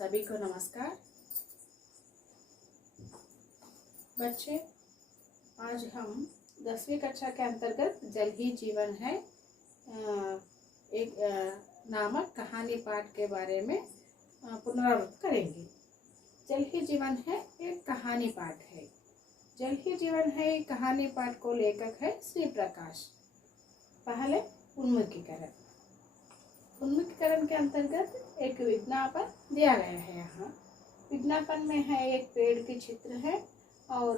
सभी को नमस्कार। बच्चे, आज हम 10वीं कक्षा के अंतर्गत जल ही जीवन है एक नामक कहानी पाठ के बारे में पुनरावृत्त करेंगे। जल ही जीवन है एक कहानी पाठ है। जल ही जीवन है कहानी पाठ को लेखक है श्री प्रकाश। पहले उन्मुखीकरण। उन्मुखीकरण के अंतर्गत एक विज्ञापन दिया गया है। यहाँ विज्ञापन में है एक पेड़ की चित्र है और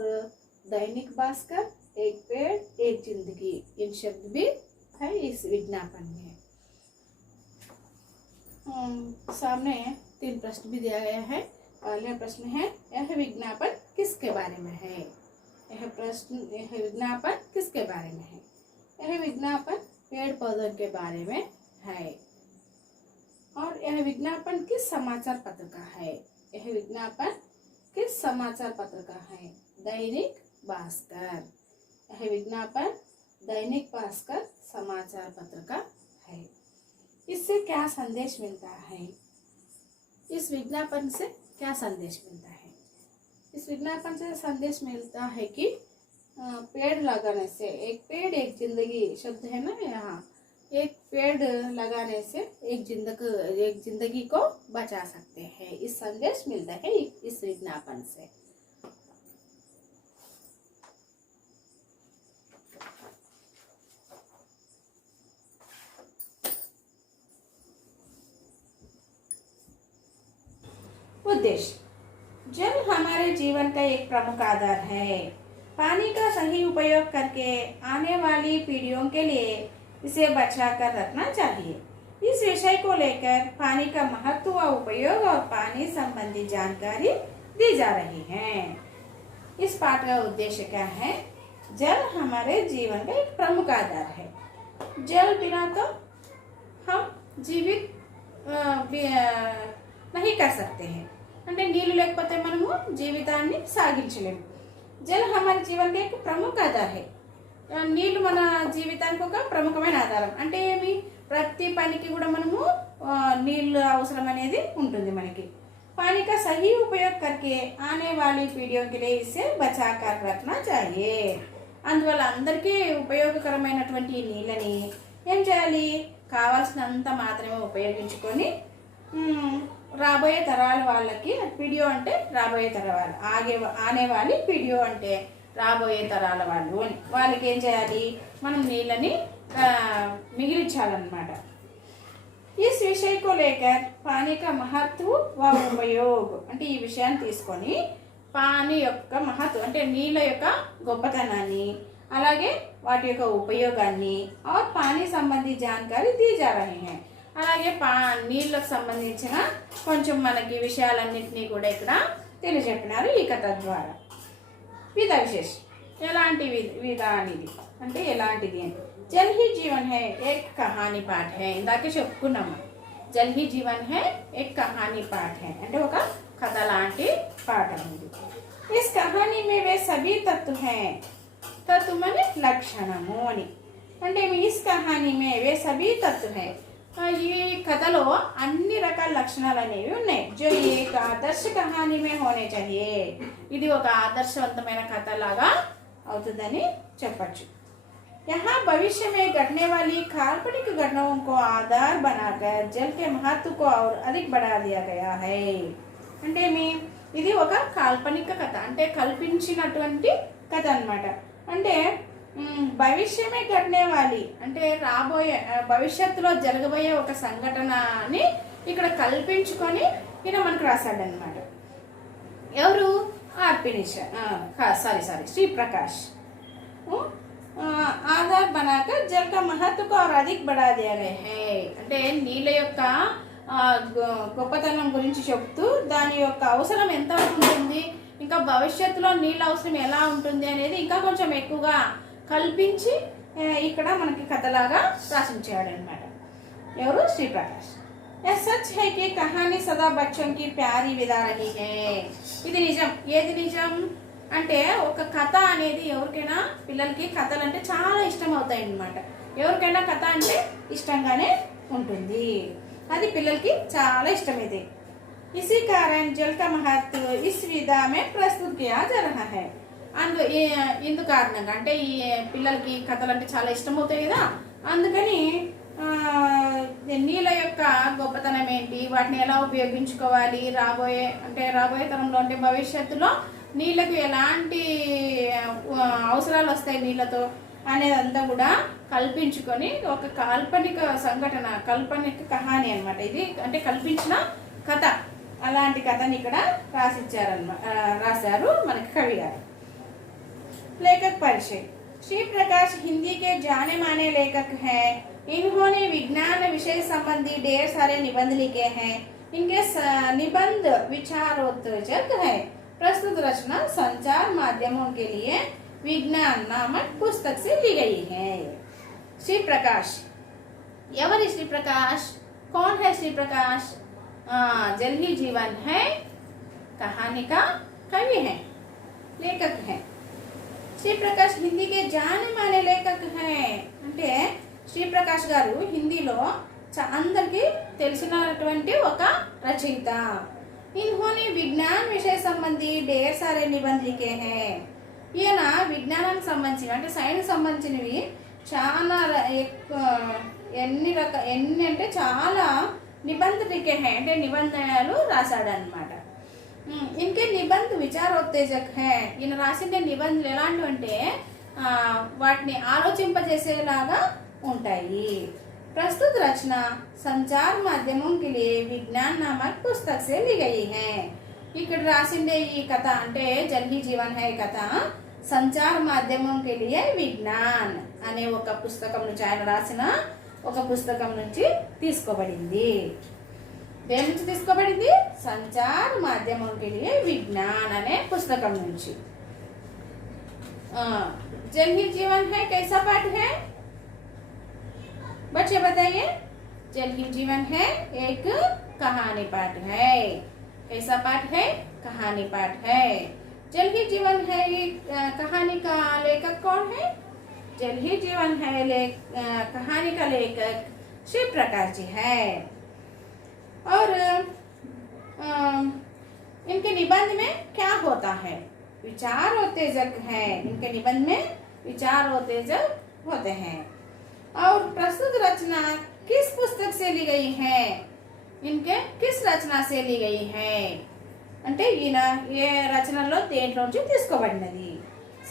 दैनिक भास्कर, एक पेड़ एक जिंदगी, इन शब्द भी है इस विज्ञापन में। सामने 3 प्रश्न भी दिया गया है। पहले प्रश्न है, यह विज्ञापन किसके बारे में है? यह विज्ञापन किसके बारे में है? यह विज्ञापन पेड़ पौधों के बारे में है। और यह विज्ञापन किस समाचार पत्र का है? यह विज्ञापन किस समाचार पत्र का है? दैनिक भास्कर। यह विज्ञापन दैनिक भास्कर समाचार पत्र का है। इससे क्या संदेश मिलता है? इस विज्ञापन से क्या संदेश मिलता है? इस विज्ञापन से संदेश मिलता है कि पेड़ लगाने से, एक पेड़ एक जिंदगी शब्द है ना, यहाँ एक पेड़ लगाने से एक जिंदगी को बचा सकते हैं। इस संदेश मिलता है इस विज्ञापन से। उद्देश्य। जल हमारे जीवन का एक प्रमुख आधार है। पानी का सही उपयोग करके आने वाली पीढ़ियों के लिए इसे बचा कर रखना चाहिए। इस विषय को लेकर पानी का महत्व व उपयोग और पानी संबंधी जानकारी दी जा रही है। इस पाठ का उद्देश्य क्या है? जल हमारे जीवन का एक प्रमुख आधार है। जल बिना तो हम जीवित नहीं कर सकते हैं। అంటే నీళ్లు లేకపోతే మనము జీవితాన్ని సాగించలేము. జల్ हमारे जीवन का एक प्रमुख आधार है. నీళ్లు మన జీవితానికి ఒక ప్రముఖమైన ఆధారం. అంటే ఏమి? ప్రతి పనికి కూడా మనము నీళ్లు అవసరం అనేది ఉంటుంది మనకి. पानी का सही उपयोग करके आने वाली पीढ़ियों के लिए इसे बचा कर रखना चाहिए. అందువల్ల అందరికీ ఉపయోగకరమైనటువంటి ఈ నీళ్ళని ఏం చేయాలి? కావాల్సినంత మాత్రమే ఉపయోగించుకొని రాబోయే తరాల వాళ్ళకి, పీడియో అంటే రాబోయే తరాలు, ఆనే వాళ్ళి పీడియో అంటే రాబోయే తరాల వాళ్ళు అని వాళ్ళకి ఏం చేయాలి? మనం నీళ్ళని మిగిలించాలన్నమాట. इस विषय को लेकर पानी का महत्व व उपयोग అంటే ఈ విషయాన్ని తీసుకొని పానీ యొక్క మహత్వం అంటే నీళ్ళ యొక్క గొప్పతనాన్ని, అలాగే వాటి యొక్క ఉపయోగాన్ని और पानी संबंधी जानकारी दी जा रही है. అలాగే నీళ్ళకు సంబంధించిన కొంచెం మనకి విషయాలన్నింటినీ కూడా ఇక్కడ తెలియజెప్పినారు ఈ కథ ద్వారా. విధా విశేష్. ఎలాంటి విధానిది అంటే ఎలాంటిది అని. జల్ హీ జీవన్ హై ఏక్ కహానీ పాఠ్ హై. ఇందాకే చెప్పుకున్నాము. జల్ హీ జీవన్ హై ఏక్ కహానీ పాఠ్ హై అంటే ఒక కథ లాంటి పాఠం ఇది. Is Kahani May way సభీ Tattva high. తత్వ అంటే లక్షణము అని. అంటే is Kahani May way సభీ Tattva high. ఈ కథలో అన్ని రకాల లక్షణాలు అనేవి ఉన్నాయి. जो एक आदर्श कहानी में होने चाहिए. ఇది ఒక ఆదర్శవంతమైన కథ లాగా అవుతుందని చెప్పచ్చు. यहाँ भविष्य में घटने वाली काल्पनिक घटनाओं को आधार बनाकर जल के महत्व को और अधिक बढ़ा दिया गया है. అంటే ఇది ఒక కాల్పనిక కథ అంటే కల్పించినటువంటి కథ అన్నమాట. అంటే భవిష్యమే ఘటనే వాలి అంటే రాబోయే భవిష్యత్తులో జరగబోయే ఒక సంఘటనని ఇక్కడ కల్పించుకొని ఈయన మనకు రాశాడనమాట. ఎవరు? श्री प्रकाश. आधार बनाकर जल का महत्व को और अधिक बढ़ा दिया गया है. అంటే నీళ్ళ యొక్క గొప్పతనం గురించి చెప్తూ దాని యొక్క అవసరం ఎంత ఉంటుంది, ఇంకా భవిష్యత్తులో నీళ్ళ అవసరం ఎలా ఉంటుంది అనేది ఇంకా కొంచెం ఎక్కువగా కల్పించి ఇక్కడ మనకి కథలాగా రాసించాడనమాట. ఎవరు? శ్రీ ప్రకాష్. సచ్ హై కి కహానీ సదా బచ్చోం కి ప్యారీ విదా రహీ హై. ఇది నిజం. ఏది నిజం అంటే ఒక కథ అనేది ఎవరికైనా, పిల్లలకి కథలు అంటే చాలా ఇష్టం అవుతాయి అన్నమాట. ఎవరికైనా కథ అంటే ఇష్టంగానే ఉంటుంది. అది పిల్లలకి చాలా ఇష్టమైంది. इसी कारण जल का महत्व इस विधा में प्रस्तुत किया जा रहा है. ఇందు కారణంగా అంటే ఈ పిల్లలకి కథలు అంటే చాలా ఇష్టం అవుతాయి కదా, అందుకని నీళ్ళ యొక్క గొప్పతనం ఏంటి, వాటిని ఎలా ఉపయోగించుకోవాలి, రాబోయే తరంలో అంటే భవిష్యత్తులో నీళ్ళకు ఎలాంటి అవసరాలు వస్తాయి నీళ్ళతో అనేదంతా కూడా కల్పించుకొని ఒక కాల్పనిక సంఘటన, కాల్పనిక కహాని అనమాట. ఇది అంటే కల్పించిన కథ, అలాంటి కథని ఇక్కడ రాశారు మనకి కవి గారు. लेखक परिचय. श्री प्रकाश हिंदी के जाने माने लेखक हैं. इन्होंने विज्ञान विषय संबंधी ढेर सारे निबंध लिखे हैं. इनके निबंध विचारोत्तेजक है. प्रस्तुत रचना संचार माध्यमों के लिए विज्ञान नामक पुस्तक से ली गई है. श्री प्रकाश, एवरी श्री प्रकाश, कौन है श्री प्रकाश? जल ही जीवन है कहानी का कवि है, लेखक है. శ్రీ ప్రకాష్ హిందీకి జానమానే లేఖక్ హై అంటే శ్రీ ప్రకాష్ గారు హిందీలో అందరికీ తెలిసినటువంటి ఒక రచయిత. ఇన్హోనే విజ్ఞాన్ విషయ సంబంధి ఢేర్ సారే నిబంధ్ లిఖే హై. ఈయన విజ్ఞానానికి సంబంధించిన అంటే సైన్స్ సంబంధించినవి చాలా ఎన్ని అంటే చాలా నిబంధ్ లిఖే హై అంటే నిబంధనలు రాశాడనమాట. इनके निबंध విచారోత్తేజక్ హై. ఈయన రాసిన నిబంధనలు ఎలాంటివి అంటే వాటిని ఆలోచింపజేసేలాగా ఉంటాయి. ప్రస్తుత రచన సంచార్ మాధ్యమం కే లియే విజ్ఞాన్ నామక్ పుస్తక్ సే లి గయి హై. ఇక్కడ రాసిందే ఈ కథ అంటే జల్ హీ జీవన్ హై కథ సంచార్ మాధ్యమం కే లియే విజ్ఞాన్ అనే ఒక పుస్తకం నుంచి, ఆయన రాసిన ఒక పుస్తకం నుంచి తీసుకోబడింది. దేని నుంచి తీసుకోబడింది? సంచార్ మాధ్యమం కే లియే విజ్ఞాన్ అనే పుస్తకం నుంచి. జల్ హీ జీవన్ హై कैसा पाठ है बच्चे बताइए? जल ही जीवन है एक कहानी पाठ है. कैसा पाठ है? कहानी पाठ है. जल ही जीवन है कहानी का लेखक कौन है? जल ही जीवन है कहानी का लेखक श्री प्रकाश जी है. और इनके निबंध में क्या होता है? विचारोत्तेजक है. इनके निबंध में विचारोत्तेजक होते हैं. और प्रस्तुत रचना किस पुस्तक से ली गई है? इनके किस रचना से ली गई है అంటే ఈయన ఏ రచనలో దేంట్లోంచి తీసుకోబడినది?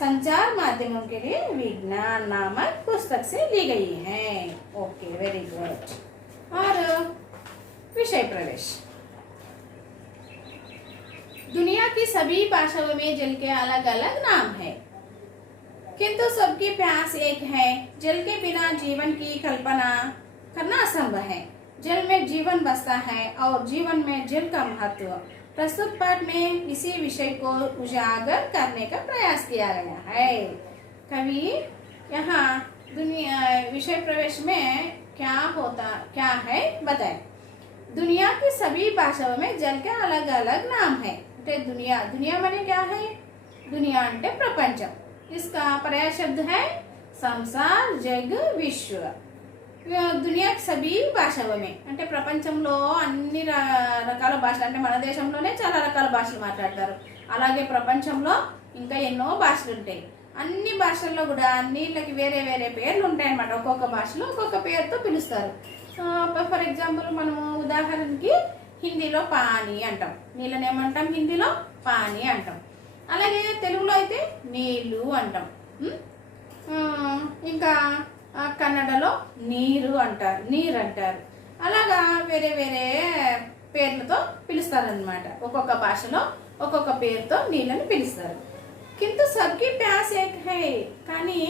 संचार माध्यमों के लिए विज्ञान नामक पुस्तक से ली गई है. Okay, very good. और विषय प्रवेश. दुनिया की सभी भाषाओं में जल के अलग अलग नाम है, किंतु सबकी प्यास एक है. जल के बिना जीवन की कल्पना करना असंभव है. जल में जीवन बसता है और जीवन में जल का महत्व प्रस्तुत पाठ में इसी विषय को उजागर करने का प्रयास किया गया है. कवि यहाँ दुनिया विषय प्रवेश में क्या है बताए. दुनिया की सभी भाषाओं में जल के अलग अलग नाम है. दुनिया माने क्या है? दुनिया అంటే ప్రపంచం. इसका पर्याय शब्द है संसार, जग, विश्व. దునియా సభీ భాషలో అంటే ప్రపంచంలో అన్ని రకాల భాషలు అంటే మన దేశంలోనే చాలా రకాల భాషలు మాట్లాడతారు. అలాగే ప్రపంచంలో ఇంకా ఎన్నో భాషలు ఉంటాయి. అన్ని భాషల్లో కూడా నీళ్ళకి వేరే వేరే పేర్లు ఉంటాయన్నమాట. ఒక్కొక్క భాషలో ఒక్కొక్క పేరుతో పిలుస్తారు. ఫర్ ఎగ్జాంపుల్ మనము ఉదాహరణకి హిందీలో పానీ అంటాం, నీళ్ళని ఏమంటాం? హిందీలో పానీ అంటాం. అలాగే తెలుగులో అయితే నీళ్ళు అంటాం. ఇంకా కన్నడలో నీరు అంటారు. అలాగా వేరే వేరే పేర్లతో పిలుస్తారనమాట. ఒక్కొక్క భాషలో ఒక్కొక్క పేరుతో నీళ్ళని పిలుస్తారు. కింద సబ్కి ప్యాస్ ఏక్ హై. కానీ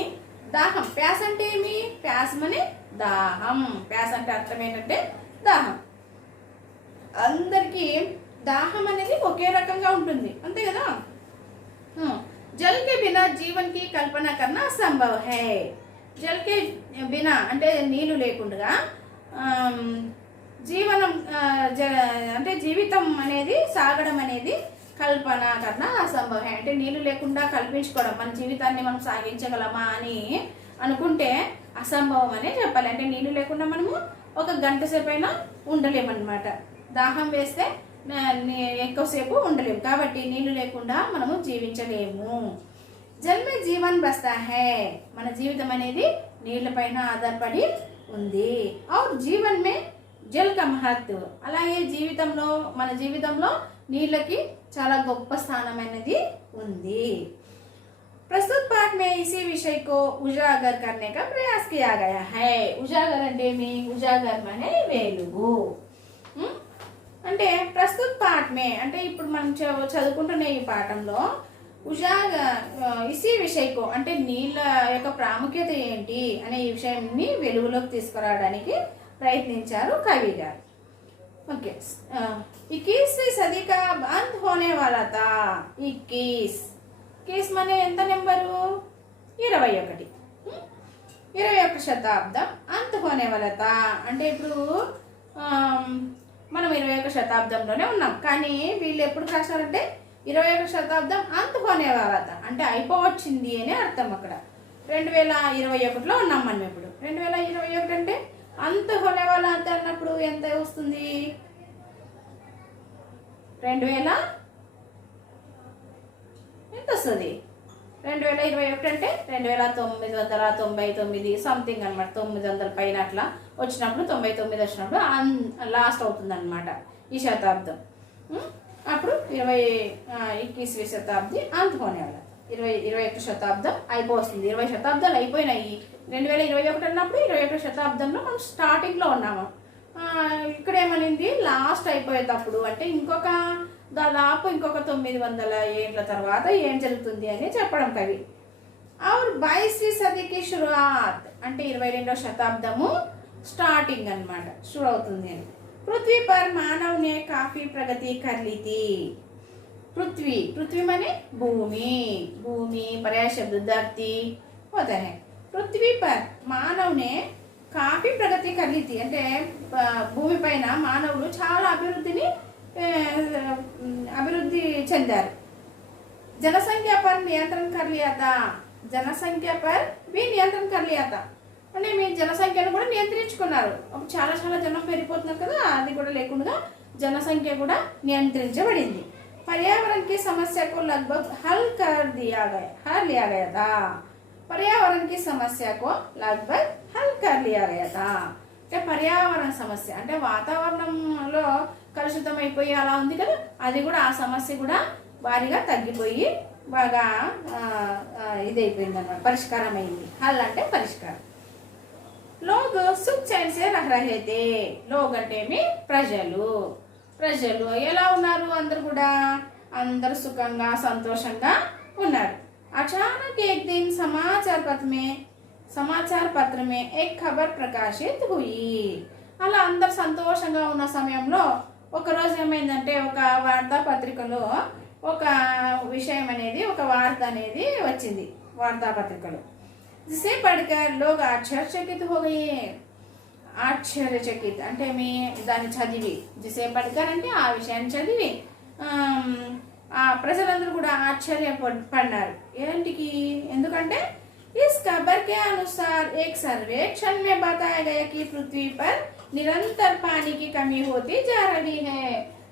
దాహం, ప్యాస్ అంటే ఏమి? ప్యాస్ మనే దాహం. ప్యాస్ అంటే అర్థం ఏంటంటే దాహం. అందరికీ దాహం అనేది ఒకే రకంగా ఉంటుంది, అంతే కదా. జల్ కే బినా జీవన్ కి కల్పన కన్నా అసంభవ్ హై. జల్ కే బినా అంటే నీళ్లు లేకుండా జీవనం అంటే జీవితం అనేది సాగడం అనేది కల్పన కన్నా అసంభవం. అంటే నీళ్లు లేకుండా కల్పించుకోవడం, మన జీవితాన్ని మనం సాగించగలమా అని అనుకుంటే అసంభవం అనే చెప్పాలి. అంటే నీళ్లు లేకుండా మనము ఒక గంట సేపు అయినా ఉండలేమన్నమాట. దాహం వేస్తే ఎక్కువసేపు ఉండలేము. కాబట్టి నీళ్లు లేకుండా మనము జీవించలేము. జల్ మే జీవన్ బస్తా హై, మన జీవితం అనేది నీళ్లపైన ఆధారపడి ఉంది. ఔర్ జీవన్ మే జల్ కా మహత్వ, అలాగే మన జీవితంలో నీళ్ళకి చాలా గొప్ప స్థానమైనది ఉంది. प्रस्तुत पाठ में इसी विषय को उजागर करने का प्रयास किया गया है. उजागर అంటే మీ ఉజాగర్ అనే వెలుగు. అంటే ప్రస్తుత పాఠ మే అంటే ఇప్పుడు మనం చదువుకుంటున్న ఈ పాఠంలో ఇసి విషయకో అంటే నీళ్ళ యొక్క ప్రాముఖ్యత ఏంటి అనే ఈ విషయాన్ని వెలుగులోకి తీసుకురావడానికి ప్రయత్నించారు కవి గారు. ఓకే, 21वीं सदी का अंत होने वाला था. 21 మనే ఎంత నెంబరు? 21. 21 శతాబ్దం అంత హోనే వాలా తా అంటే ఇప్పుడు మనం 21 శతాబ్దంలోనే ఉన్నాం. కానీ వీళ్ళు ఎప్పుడు రాశారంటే 21 శతాబ్దం అంత హోనే వాలా తా అంటే అయిపోవచ్చింది అని అర్థం. అక్కడ 2021లో ఉన్నాం మనం. ఇప్పుడు 2021 అంటే అంత హోనే వాలా అంత అన్నప్పుడు ఎంత వస్తుంది? 2000 ఎంత వస్తుంది? 2021 అంటే 2999 సంథింగ్ అనమాట. 900 పైన అట్లా వచ్చినప్పుడు 99 వచ్చినప్పుడు లాస్ట్ అవుతుంది అనమాట ఈ శతాబ్దం. అప్పుడు 21वीं శతాబ్ది అంత హోనే వాలా. 21 శతాబ్దం అయిపోతుంది. 20 శతాబ్దాలు అయిపోయినాయి. 2021 అన్నప్పుడు 21 శతాబ్దంలో మనం స్టార్టింగ్లో ఉన్నాము. ఇక్కడ ఏమనింది? లాస్ట్ అయిపోయేటప్పుడు అంటే దాదాపు ఇంకొక 900 ఏళ్ళ తర్వాత ఏం జరుగుతుంది అని చెప్పడం కవి. और 22वीं सदी की शुरुआत అంటే 22వ శతాబ్దము స్టార్టింగ్ అన్నమాట, शुरू అవుతుంది అని. पृथ्वी पर मानव ने काफी प्रगति कर ली थी. पृथ्वी माने भूमि पर्याय शब्द धरती होता है. पृथ्वी पर मानव ने काफी प्रगति कर ली थी అంటే భూమి పైన మానవులు చాలా అభివృద్ధి చెందారు. जनसंख्या पर नियंत्रण कर लिया था. जनसंख्या पर भी नियंत्रण कर लिया था అంటే మీ జనసంఖ్యను కూడా నియంత్రించుకున్నారు. చాలా జనం పెరిగిపోతున్నారు కదా, అది కూడా లేకుండా జనసంఖ్య కూడా నియంత్రించబడింది. पर्यावरण की समस्या को लगभग हल लिया गया था. पर्यावरण की समस्या को लगभग हल कर लिया गया था. అంటే పర్యావరణ సమస్య అంటే వాతావరణంలో కలుషితం అయిపోయి అలా ఉంది కదా, అది కూడా ఆ సమస్య కూడా భారీగా తగ్గిపోయి బాగా ఇదైపోయింది అన్నమాట, పరిష్కారం అయింది. హల్ అంటే పరిష్కారం. లోగ్ సుఖ్ చైన్ సే రహ్ రహే తే. లోగ్ అంటే మీ ప్రజలు ఎలా ఉన్నారు? అందరూ సుఖంగా సంతోషంగా ఉన్నారు. अचानक एक दिन समाचार पत्र में एक खबर प्रकाशित हुई. అలా అందరు సంతోషంగా ఉన్న సమయంలో ఒక రోజు ఏమైందంటే ఒక వార్తాపత్రికలో ఒక విషయం అనేది, ఒక వార్త అనేది వచ్చింది వార్తాపత్రికలో. जिसे पढ़कर लोग आश्चर्यचकित हो गए. ఆశ్చర్యచకిత్ అంటే మీ దాన్ని చదివి, జిసే పడ్కర్ అంటే ఆ విషయాన్ని చదివి ఆ ప్రజలందరూ కూడా ఆశ్చర్యపడినారు. ఏంటికి? ఎందుకంటే इस खबर के अनुसार एक सर्वेक्षण में बताया गया कि पृथ्वी पर निरंतर पानी की कमी होती जा रही है.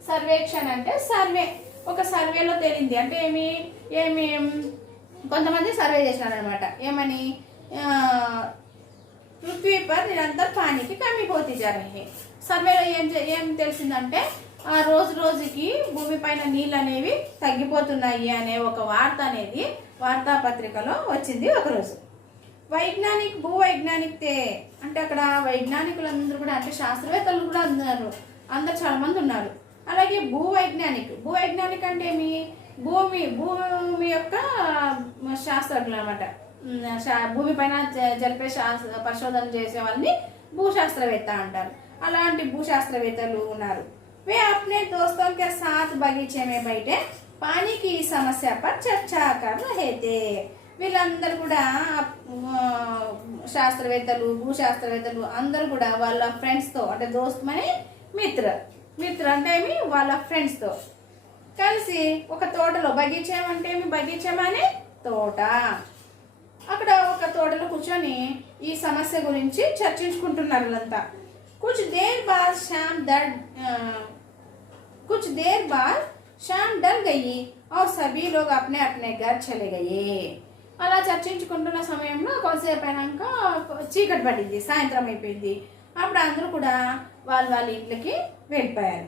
सर्वेक्षण అంటే సర్వే. ఒక సర్వేలో తేలింది అంటే ఏమి కొంతమంది సర్వే చేసినారనమాట. ఏమని? పృథ్వీ పర్ నిరంతర పానీకి కమి పోతీ జా రహీ హై. సర్వేలో ఏం తెలిసిందంటే రోజు రోజుకి భూమి పైన నీళ్ళు అనేవి తగ్గిపోతున్నాయి అనే ఒక వార్త అనేది వార్తాపత్రికలో వచ్చింది ఒకరోజు. భూవైజ్ఞానిక్ అంటే అక్కడ వైజ్ఞానికులందరూ కూడా అంటే శాస్త్రవేత్తలు కూడా అందరు చాలా మంది ఉన్నారు. అలాగే భూవైజ్ఞానిక్ అంటే ఏమి? భూమి యొక్క శాస్త్రజ్ఞులు అనమాట. భూమి పైన జరిపే పరిశోధన చేసే వాళ్ళని భూశాస్త్రవేత్త అంటారు. అలాంటి భూశాస్త్రవేత్తలు ఉన్నారు. वे अपने दोस्तों के साथ बगीचे में बैठे पानी की समस्या पर चर्चा कर रहे थे. వీళ్ళందరూ కూడా భూశాస్త్రవేత్తలు అందరూ కూడా వాళ్ళ ఫ్రెండ్స్తో అంటే దోస్త్ మని మిత్ర అంటే ఏమి వాళ్ళ ఫ్రెండ్స్తో కలిసి ఒక తోటలో, బగీచం అంటే ఏమి? బగీచం అనే తోట. అక్కడ ఒక తోటలో కూర్చొని ఈ సమస్య గురించి చర్చించుకుంటున్నారు వాళ్ళంతా. कुछ देर बाद कुछ देर बाद शाम ढल गई और सभी लोग अपने अपने घर चले गए. అలా చర్చించుకుంటున్న సమయంలో కొంతసేపు అయినాక చీకటి పడింది, సాయంత్రం అయిపోయింది. అప్పుడు అందరూ కూడా వాళ్ళ ఇంట్లోకి వెళ్ళిపోయారు.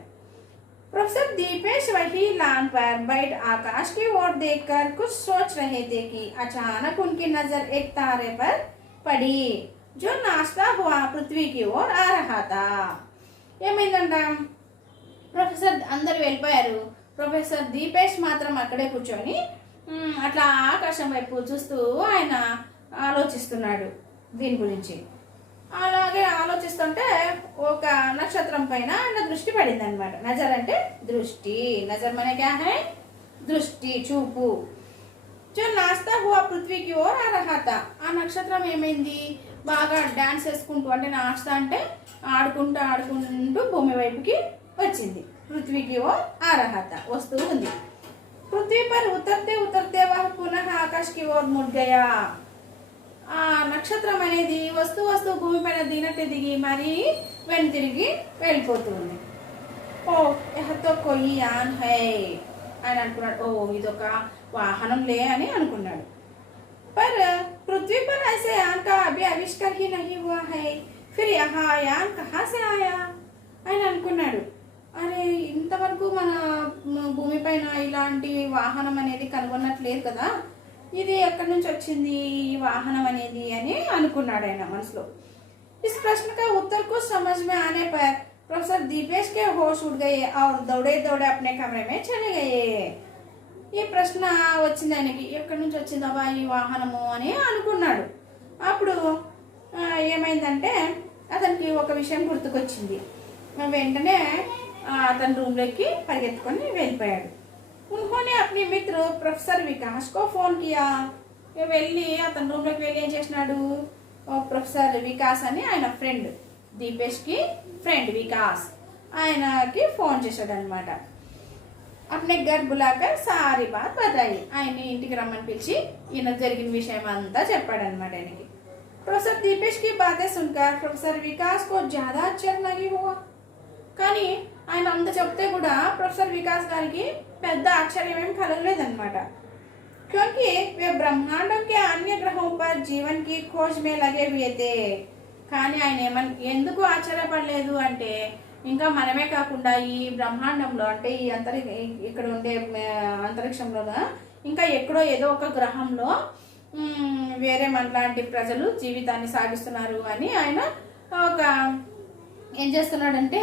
प्रोफेसर दीपेश वही लान पर बैठ आकाश की ओर देखकर कुछ सोच रहे थे कि अचानक उनकी नजर एक तारे पर पड़ी जो नाचता हुआ पृथ्वी की ओर आ रहा था. ఏమైందంట, ప్రొఫెసర్ అందరు వెళ్ళిపోయారు. ప్రొఫెసర్ దీపేష్ మాత్రం అక్కడే కూర్చొని అట్లా ఆకాశం వైపు చూస్తూ ఆయన ఆలోచిస్తున్నాడు దీని గురించి. అలాగే ఆలోచిస్తుంటే ఒక నక్షత్రం పైన ఆయన దృష్టి పడింది అనమాట. నజర్ అంటే దృష్టి, నజర్ మనే క్యా హై, దృష్టి, చూపు. जो नाचता हुआ पृथ्वी की ओर आ रहा था. ఆ నక్షత్రం ఏమైంది, బాగా డాన్స్ చేసుకుంటూ అంటే నాచుతా అంటే ఆడుకుంటూ భూమి వైపుకి వచ్చింది. పృథ్వీకి ఓ ఆ रहा था, వస్తూ ఉంది. पृथ्वी पर उतरते उतरते वह पुनः आकाश की ओर मुड़ गया. ఆ నక్షత్రం అనేది వస్తూ భూమి పైన దిగి మరి వెనుతిరిగి వెళ్ళిపోతుంది. ఓ ఎహతో కొయి యాన్ హై అని అనుకున్నాడు. ఓ ఇదొక వాహనంలే అని అనుకున్నాడు. पर पृथ्वी पर ऐसे यान का अभी आविष्कार ही नहीं हुआ है, फिर यहाँ यान कहाँ से आया అని అనుకున్నాడు. అరే ఇంతవరకు మన భూమి పైన ఇలాంటి వాహనం అనేది కనుగొన్నట్లేదు కదా, ఇది ఎక్కడి నుంచి వచ్చింది ఈ వాహనం అనేది అని అనుకున్నాడు ఆయన మనసులో. इस प्रश्न का उत्तर कुछ समझ में आने पर प्रोफेसर दीपेश के होश उड़ गए और दौड़े अपने कमरे में चले गए. ఈ ప్రశ్న వచ్చింది ఆయనకి, ఎక్కడి నుంచి వచ్చిందబ్బా ఈ వాహనము అని అనుకున్నాడు. అప్పుడు ఏమైందంటే అతనికి ఒక విషయం గుర్తుకొచ్చింది. వెంటనే అతని రూమ్లోకి పరిగెత్తుకొని వెళ్ళిపోయాడు. उन्होंने अपने मित्र प्रोफेसर विकास को फोन किया. వెళ్ళి అతని రూమ్లోకి వెళ్ళి ఏం చేసినాడు, ప్రొఫెసర్ వికాస్ అని ఆయన ఫ్రెండ్, దీపేష్కి ఫ్రెండ్ వికాస్, ఆయనకి ఫోన్ చేశాడు అనమాట. अपने घर बुलाकर सारी बात बताई. ఆయన్ని ఇంటికి రమ్మని పిలిచి ఈయన జరిగిన విషయం అంతా చెప్పాడనమాట ఆయనకి. प्रोफेसर दीपेश की बातें सुनकर प्रोफेसर विकास को ज्यादा आश्चर्य नहीं हुआ. కానీ ఆయన అంత చెప్తే కూడా ప్రొఫెసర్ వికాస్ గారికి పెద్ద ఆశ్చర్యం ఏం కలగలేదన్నమాట. क्योंकि वे ब्रह्मांडों के अन्य ग्रहों पर जीवन की खोज में लगे हुए थे. కానీ ఆయన ఎందుకు ఆశ్చర్యపడలేదు అంటే, ఇంకా మనమే కాకుండా ఈ బ్రహ్మాండంలో అంటే ఈ ఇక్కడ ఉండే అంతరిక్షంలో ఇంకా ఎక్కడో ఏదో ఒక గ్రహంలో వేరే మనలాంటి ప్రజలు జీవితాన్ని సాగిస్తున్నారు అని ఆయన ఒక ఏం చేస్తున్నాడంటే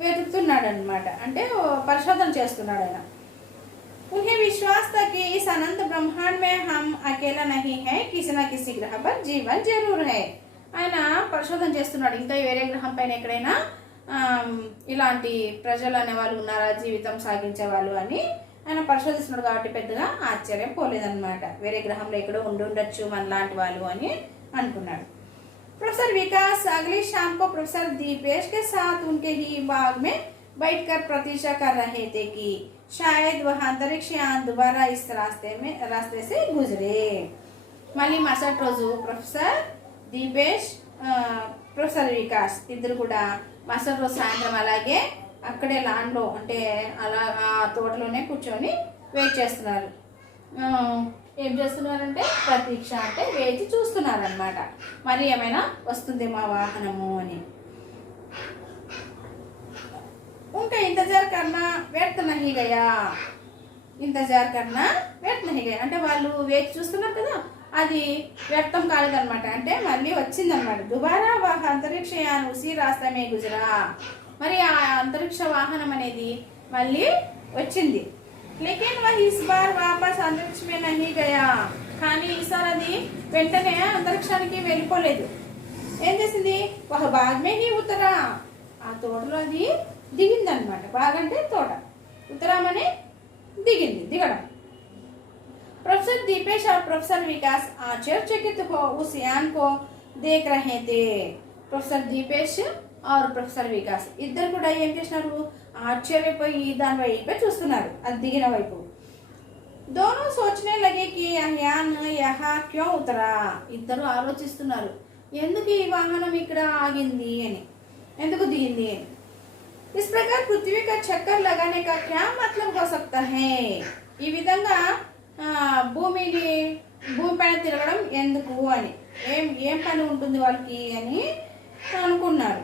వెతుకుతున్నాడు అనమాట, అంటే పరిశోధన చేస్తున్నాడు ఆయన. उन्हें विश्वास था कि इस अनंत ब्रह्मांड में हम अकेला नहीं है, किसी न किसी ग्रह पर जीवन जरूर है. ఆయన పరిశోధన చేస్తున్నాడు, ఇంకా వేరే గ్రహం పైన ఎక్కడైనా ఇలాంటి ప్రజలు అనే వాళ్ళు ఉన్నారా, జీవితం సాగించే వాళ్ళు అని ఆయన పరిశోధిస్తున్నాడు. కాబట్టి పెద్దగా ఆశ్చర్యం పోలేదన్నమాట, వేరే గ్రహంలో ఎక్కడో ఉండొచ్చు మనలాంటి వాళ్ళు అని అనుకున్నాడు. प्रोफेसर विकास अगली शाम को प्रोफेसर दीपेश के साथ उनके ही बाग में बैठकर प्रतीक्षा कर रहे थे कि शायद वह अंतरिक्ष यान दोबारा इस रास्ते से गुजरे. మళ్ళీ మరుసటి రోజు ప్రొఫెసర్ దీపేష్ ప్రొఫెసర్ వికాస్ ఇద్దరు కూడా మరుసటి రోజు సాయంత్రం అలాగే అక్కడే లాన్లో అంటే అలా ఆ తోటలోనే కూర్చొని వెయిట్ చేస్తున్నారు. ఏం చేస్తున్నారంటే ప్రతీక్ష అంటే వేచి చూస్తున్నారు అనమాట, మరి ఏమైనా వస్తుందేమో వాహనము అని. उनका इंतजार करना व्यर्थ नहीं गया. ఇంతజార్ కన్నా వ్యర్థ नहीं गया అంటే వాళ్ళు వేచి చూస్తున్నారు కదా, అది వ్యర్థం కాలేదన్నమాట, అంటే మళ్ళీ వచ్చిందనమాట. దుబారా వాహ అంతరిక్ష యాన్ ఉసి రాస్తా మే గుజరా. మరి ఆ అంతరిక్ష వాహనం అనేది మళ్ళీ వచ్చింది. लेकिन वह इस बार वापस अंतरिक्ष में नहीं गया. కానీ ఈసారి అది వెంటనే అంతరిక్షానికి వెళ్ళిపోలేదు. ఏం చేసింది, వహ బాగ్ మే హీ ఉతరా. ఆ తోటలో అది దిగిందనమాట. బాగ్ అంటే తోట, ఉత్తరామని దిగడం. प्रोफेसर दीपेश और प्रोफेसर विकास आश्चर्यचकित हो उस यान को देख रहे थे. प्रोफेसर दीपेश और प्रोफेसर विकास ఇద్దరు కూడా ఏం చేస్తున్నారు, ఆశ్చర్యపోయి దాని వైపే చూస్తున్నారు, అది దిగిన వైపు. दोनों सोचने लगे कि यान यहाँ क्यों उतरा. ఇద్దరు ఆలోచిస్తున్నారు, ఎందుకు ఈ వాహనం ఇక్కడ ఆగింది అని, ఎందుకు దిగింది అని. इस प्रकार पृथ्वी का चक्कर लगाने का क्या मतलब हो सकता है? ఈ విధంగా భూమిని భూమిపైన తిరగడం ఎందుకు అని ఏం ఏం పని ఉంటుంది వాళ్ళకి అని అనుకున్నారు.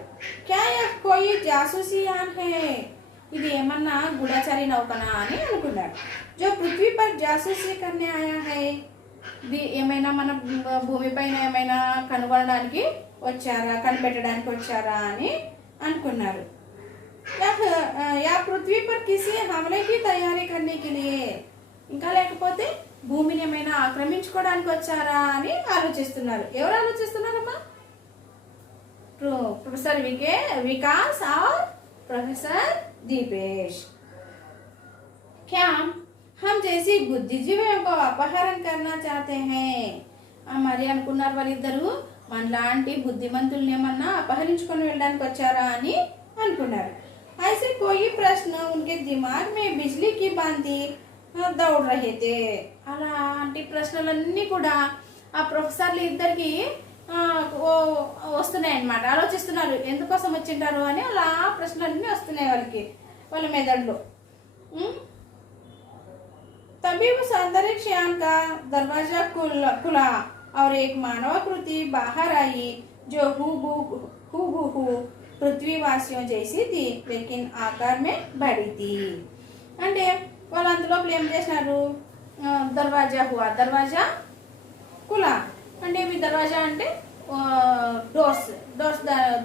క్యా యా కోయి జాసూసీ యాన్ హే, ఇది ఏమన్నా గూఢచారి నౌకనా అని అనుకున్నారు. జో పృథ్వీ పర్ జాసూసీ కర్నే ఆయా హై, ఇది ఏమైనా మన భూమిపైన ఏమైనా కనుగొనడానికి వచ్చారా, కనిపెట్టడానికి వచ్చారా అని అనుకున్నారు. या पृथ्वी पर किसी हमले की तैयारी करने के लिए, ఇంకా లేకపోతే భూమిని ఏమైనా ఆక్రమించుకోవడానికి వచ్చారా అని ఆలోచిస్తున్నారు. ఎవరు ఆలోచిస్తున్నారమ్మా? प्रोफेसर विकास और प्रोफेसर दीपेश. क्या हम जैसी बुद्धिजीवियों को अपहरण करना चाहते हैं? మరి అనుకున్నారు వాళ్ళిద్దరు మనలాంటి బుద్ధిమంతుల్ని ఏమన్నా అపహరించుకొని వెళ్ళడానికి వచ్చారా అని అనుకున్నారు. ऐसे कोई प्रश्न उनके दिमाग में बिजली की भांति दौड़ रहे थे. అలాంటి ప్రశ్నలన్నీ కూడా ఆ ప్రొఫెసర్లు ఇద్దరికి వస్తున్నాయి అన్నమాట. ఆలోచిస్తున్నారు ఎందుకోసం వచ్చింటారు అని. అలా ప్రశ్నలన్నీ వస్తున్నాయి వాళ్ళకి, వాళ్ళ మెదడులో. तभी उस अंतरिक्ष यान का दरवाजा खुला और एक मानवाकृति बाहर आई जो हूबहू पृथ्वीवासियों जैसी थी लेकिन आकार में बड़ी थी. అంటే వాళ్ళు అందులో ఏం చేసినారు? దర్వాజా హువా, దర్వాజా కులా అంటే ఇవి దర్వాజా అంటే డోర్స్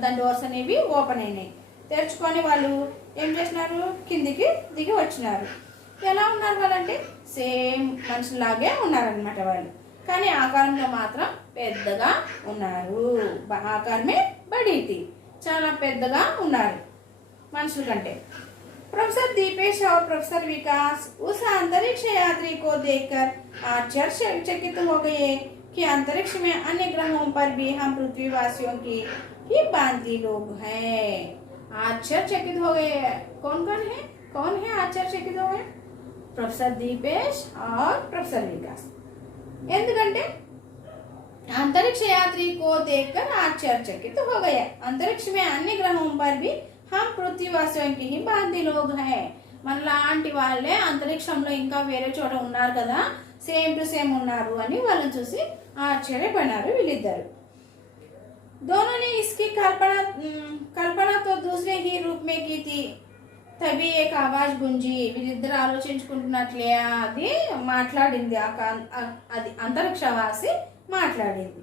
దాని డోర్స్ అనేవి ఓపెన్ అయినాయి. తెరుచుకొని వాళ్ళు ఏం చేసినారు? కిందికి దిగి వచ్చినారు. ఎలా ఉన్నారు వాళ్ళంటే సేమ్ మనుషులాగే ఉన్నారనమాట వాళ్ళు, కానీ ఆకారంలో మాత్రం పెద్దగా ఉన్నారు. ఆకారమే బడీతి, చాలా పెద్దగా ఉన్నారు మనుషుల కంటే. प्रोफेसर दीपेश और प्रोफेसर विकास उस अंतरिक्ष यात्री को देखकर आश्चर्यचकित हो गए कि अंतरिक्ष में अन्य ग्रहों पर भी हम पृथ्वीवासियों की ही भांति लोग हैं. आश्चर्यचकित हो गए. कौन है आश्चर्यचकित हो गए? प्रोफेसर दीपेश और प्रोफेसर विकास. ఎందుకంటే अंतरिक्ष यात्री को देखकर आश्चर्यचकित हो गया. अंतरिक्ष में अन्य ग्रहों पर भी हम पृथ्वीवासियों की ही भांति लोग हैं. మనలాంటి వాళ్ళే అంతరిక్షంలో ఇంకా వేరే చోట ఉన్నారు కదా, సేమ్ టు సేమ్ ఉన్నారు అని వాళ్ళని చూసి ఆశ్చర్యపడినారు వీళ్ళిద్దరు. दोनों ने इसकी कल्पना तो दूसरे ही रूप में की थी. తబీ ఏక ఆవాజ్ గుంజి, వీళ్ళిద్దరు ఆలోచించుకుంటున్నట్లే అది మాట్లాడింది. అది అంతరిక్షవాసి మాట్లాడింది.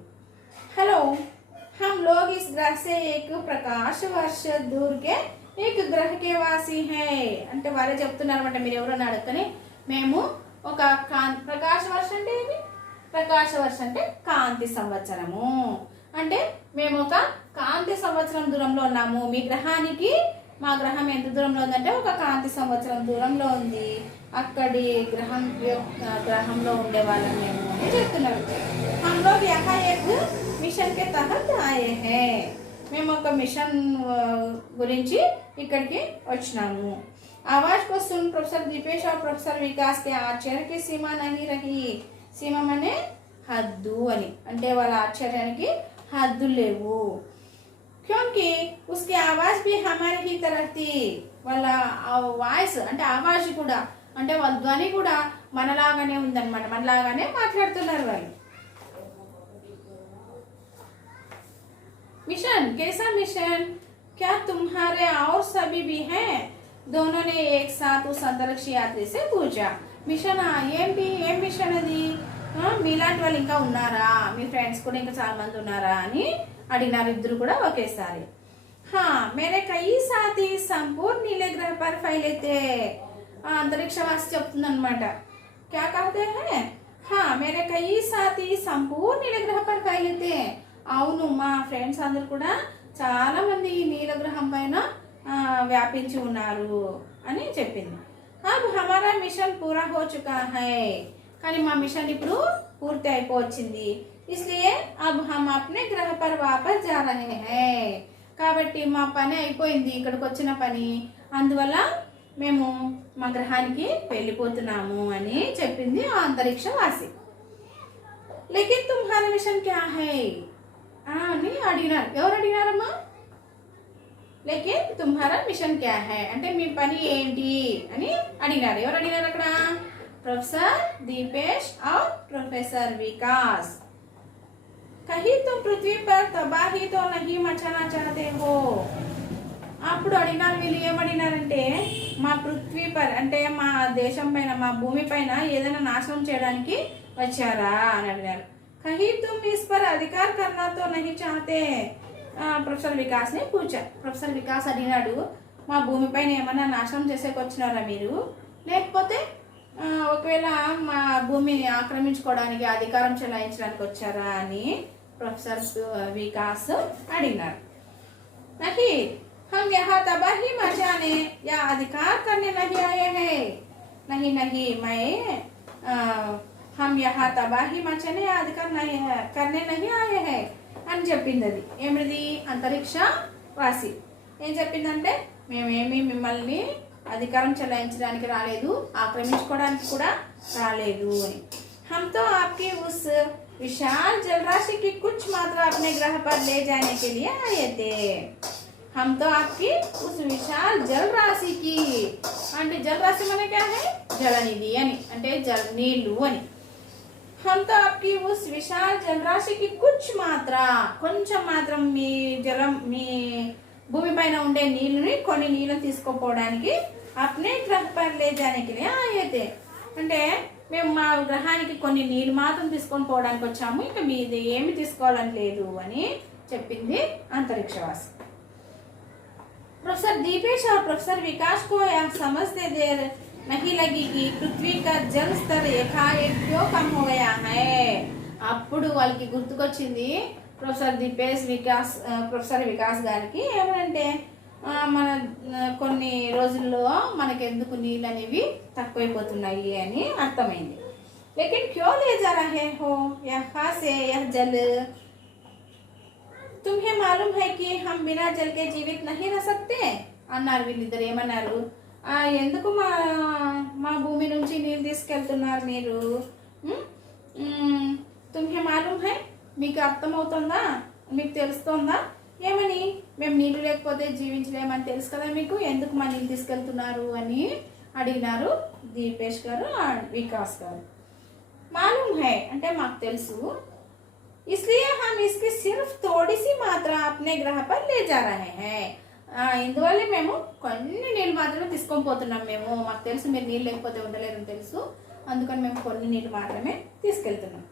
హలో, हम लोग इस ग्रह से एक प्रकाश वर्ष दूर के एक ग्रह के वासी हैं. అంటే వాళ్ళే చెప్తున్నారన్నమాట. మీరు ఎవరన్నా అడగని మేము ఒక ప్రకాశ వర్ష అంటే ఏమి? ప్రకాశ వర్ష అంటే కాంతి సంవత్సరము. అంటే మేము ఒక కాంతి సంవత్సరం దూరంలో ఉన్నాము. మీ గ్రహానికి మా గ్రహం ఎంత దూరంలో ఉందంటే ఒక కాంతి సంవత్సరం దూరంలో ఉంది. అక్కడి గ్రహంలో ఉండే వాళ్ళం మేము అని చెప్తున్నారు. हम लोग यहाँ एक మిషన్ కే తహత్ ఆయే హే, మేము ఒక మిషన్ గురించి ఇక్కడికి వచ్చినాము. आवाज को सुन प्रोफेसर दीपेश और प्रोफेसर विकास के आश्चर्य की सीमा नहीं रही. सीमा मने హద్దు అని, అంటే వాళ్ళ ఆశ్చర్యానికి హద్దులు లేవు. क्योंकि उसकी आवाज भी हमारी ही तरह थी. వాళ్ళ వాయిస్ అంటే ఆవాజ్ కూడా, అంటే వాళ్ళ ధ్వని కూడా మనలాగానే ఉందన్నమాట. మనలాగానే మాట్లాడుతున్నారు వాళ్ళు. मिशन कैसा मिशन? क्या तुम्हारे और सभी भी हैं? दोनों ने एक साथ उस अंतरिक्ष यात्री से पूछा. మిషన్ ఏంటి, ఏం మిషన్ అది? మీలాంటి వాళ్ళు ఇంకా ఉన్నారా, మీ ఫ్రెండ్స్ కూడా ఇంకా చాలా మంది ఉన్నారా అని అడిగినారు ఇద్దరు కూడా ఒకేసారి. మేరే కై సాథీ సంపూర్ణ నీలే గ్రహ పర్ ఫైలే थे. అంతరిక్షవాసి చెప్తుందన్నమాట. క్యా కహతే హై? మేరే కై సాథీ సంపూర్ణ నీలే గ్రహ పర్ ఫైలే थे. అవును, మా ఫ్రెండ్స్ అందరు కూడా చాలా మంది ఈ నీల గ్రహం పైన వ్యాపించి ఉన్నారు అని చెప్పింది. अब हमारा मिशन पूरा हो चुका है. కానీ మా మిషన్ ఇప్పుడు పూర్తి అయిపోవచ్చింది. इसलिए अब हम अपने ग्रह पर वापस जा रहे हैं. కాబట్టి మా పని అయిపోయింది, ఇక్కడికి వచ్చిన పని, అందువల్ల మేము మా గ్రహానికి వెళ్ళిపోతున్నాము అని చెప్పింది ఆ అంతరిక్షవాసి. लेकिन तुम्हारा मिशन क्या है అని అడిగినారు. ఎవరు అడిగినారమ్మా? లేకిన్ తుమ్హారా మిషన్ క్యా హై అంటే మీ పని ఏంటి అని అడిగినారు. ఎవరు అడిగినారు అక్కడ? ప్రొఫెసర్ దీపేష్ और ప్రొఫెసర్ వికాస్. కహీ తుమ్ పృథ్వీ పర్ తబాహీ తో నహీ మచానా చాహతే హో. అప్పుడు అడిగినారు వీళ్ళు ఏమడిగినారంటే మా పృథ్వీ పర్ అంటే మా దేశం పైన మా భూమి పైన ఏదైనా నాశనం చేయడానికి వచ్చారా అని అడిగారు. కహీ తుమ్ ఇస్ పర్ అధికార్ కర్నా తో నహీ చాహతే. ప్రొఫెసర్ వికాస్ని పూచా. ప్రొఫెసర్ వికాస్ అడిగినాడు మా భూమిపైన ఏమైనా నాశనం చేసేకి వచ్చినారా మీరు, లేకపోతే ఒకవేళ మా భూమిని ఆక్రమించుకోవడానికి అధికారం చెలాయించడానికి వచ్చారా అని ప్రొఫెసర్ వికాస్ అడిగినారు. नहीं हम यहाँ तबाही मचाने या अधिकार करने नहीं आए हैं. नहीं नहीं मैं हम यहाँ तबाही मचाने या अधिकार नहीं करने नहीं आए हैं అని చెప్పింది. అది ఏమిది? అంతరిక్ష వాసి ఏం చెప్పిందంటే మేమేమి మిమ్మల్ని అధికారం చెలాయించడానికి రాలేదు, ఆక్రమించుకోవడానికి కూడా రాలేదు అని. हम तो आपके उस विशाल जलराशि की कुछ मात्रा अपने ग्रह पर ले जाने के लिए आए थे. हम तो आपकी उस विशाल जलराशि की అంటే జలరాశి మన क्या है? జలనిధి అని అంటే నీళ్లు అని. हम तो आपकी उस विशाल जलराशि की कुछ मात्रा కొంచెం మాత్రం మీ జలం మీ భూమి పైన ఉండే నీళ్ళని కొన్ని నీళ్ళని తీసుకుపోవడానికి అప్నే గ్రహ పర్ లే జానే కే లియే ఆయే తే. అంటే మేము మా గ్రహానికి కొన్ని నీళ్ళు మాత్రం తీసుకొని పోవడానికి వచ్చాము, ఇంకా మీది ఏమి తీసుకోవాలని లేదు అని చెప్పింది అంతరిక్షవాసి. प्रोफेसर दीपेश और प्रोफेसर विकास को यह समझते देर नहीं लगी कि पृथ्वी का जल स्तर एकाएक क्यों कम हो गया है. అప్పుడు వాళ్ళకి గుర్తుకొచ్చింది ప్రొఫెసర్ దీపేష్ ప్రొఫెసర్ వికాస్ గారికి ఏమంటే మన కొన్ని రోజుల్లో మనకి ఎందుకు నీళ్ళు అనేవి తక్కువైపోతున్నాయి అని అర్థమైంది. लेकिन क्यों ले जा रहे हो यहाँ से यह जल. तुम्हें मालूम है कि हम बिना जल के जीवित नहीं रह सकते అన్నారు. వీళ్ళిద్దరు ఏమన్నారు? ఎందుకు మా భూమి నుంచి నీళ్ళు తీసుకెళ్తున్నారు మీరు? తుమ్హే మాలూమ్ హై మీకు అర్థమవుతుందా, మీకు తెలుస్తుందా ఏమని? మేము నీళ్ళు లేకపోతే జీవించలేమని తెలుసు కదా మీకు, ఎందుకు మా నీళ్ళు తీసుకెళ్తున్నారు అని అడిగినారు దీపేష్ గారు వికాస్ గారు. మాలూమ్ హై అంటే మాకు తెలుసు, इसलिए हम इसकी सिर्फ थोड़ी सी मात्रा अपने ग्रह पर ले जा रहे हैं. ఇందువల్ల మేము కొన్ని నీళ్ళు మాత్రమే తీసుకొని పోతున్నాం. మేము మాకు తెలుసు మీరు నీళ్ళు లేకపోతే ఉండలేరని తెలుసు, అందుకని మేము కొన్ని నీళ్ళు మాత్రమే తీసుకెళ్తున్నాం.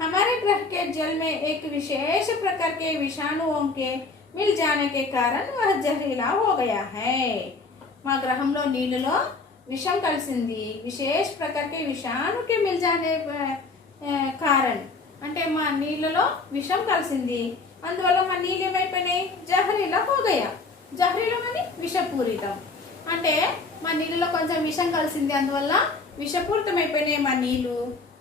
हमारे ग्रह के जल में एक विशेष प्रकार के विषाणुओं के मिल जाने के कारण वह जहरीला हो गया है. మా గ్రహంలో నీళ్ళలో విషం కలిసింది. విశేష ప్రకార్ కే విషాణు కే మిల్ జానే కారణ్ అంటే మా నీళ్ళలో విషం కలిసింది, అందువల్ల మా నీళ్ళు ఏమైపోయినాయి? జహరీలా హోగయా. జహరీలా అని విషపూరితం అంటే మా నీళ్ళలో కొంచెం విషం కలిసింది, అందువల్ల విషపూరితమైపోయినాయి మా నీళ్ళు,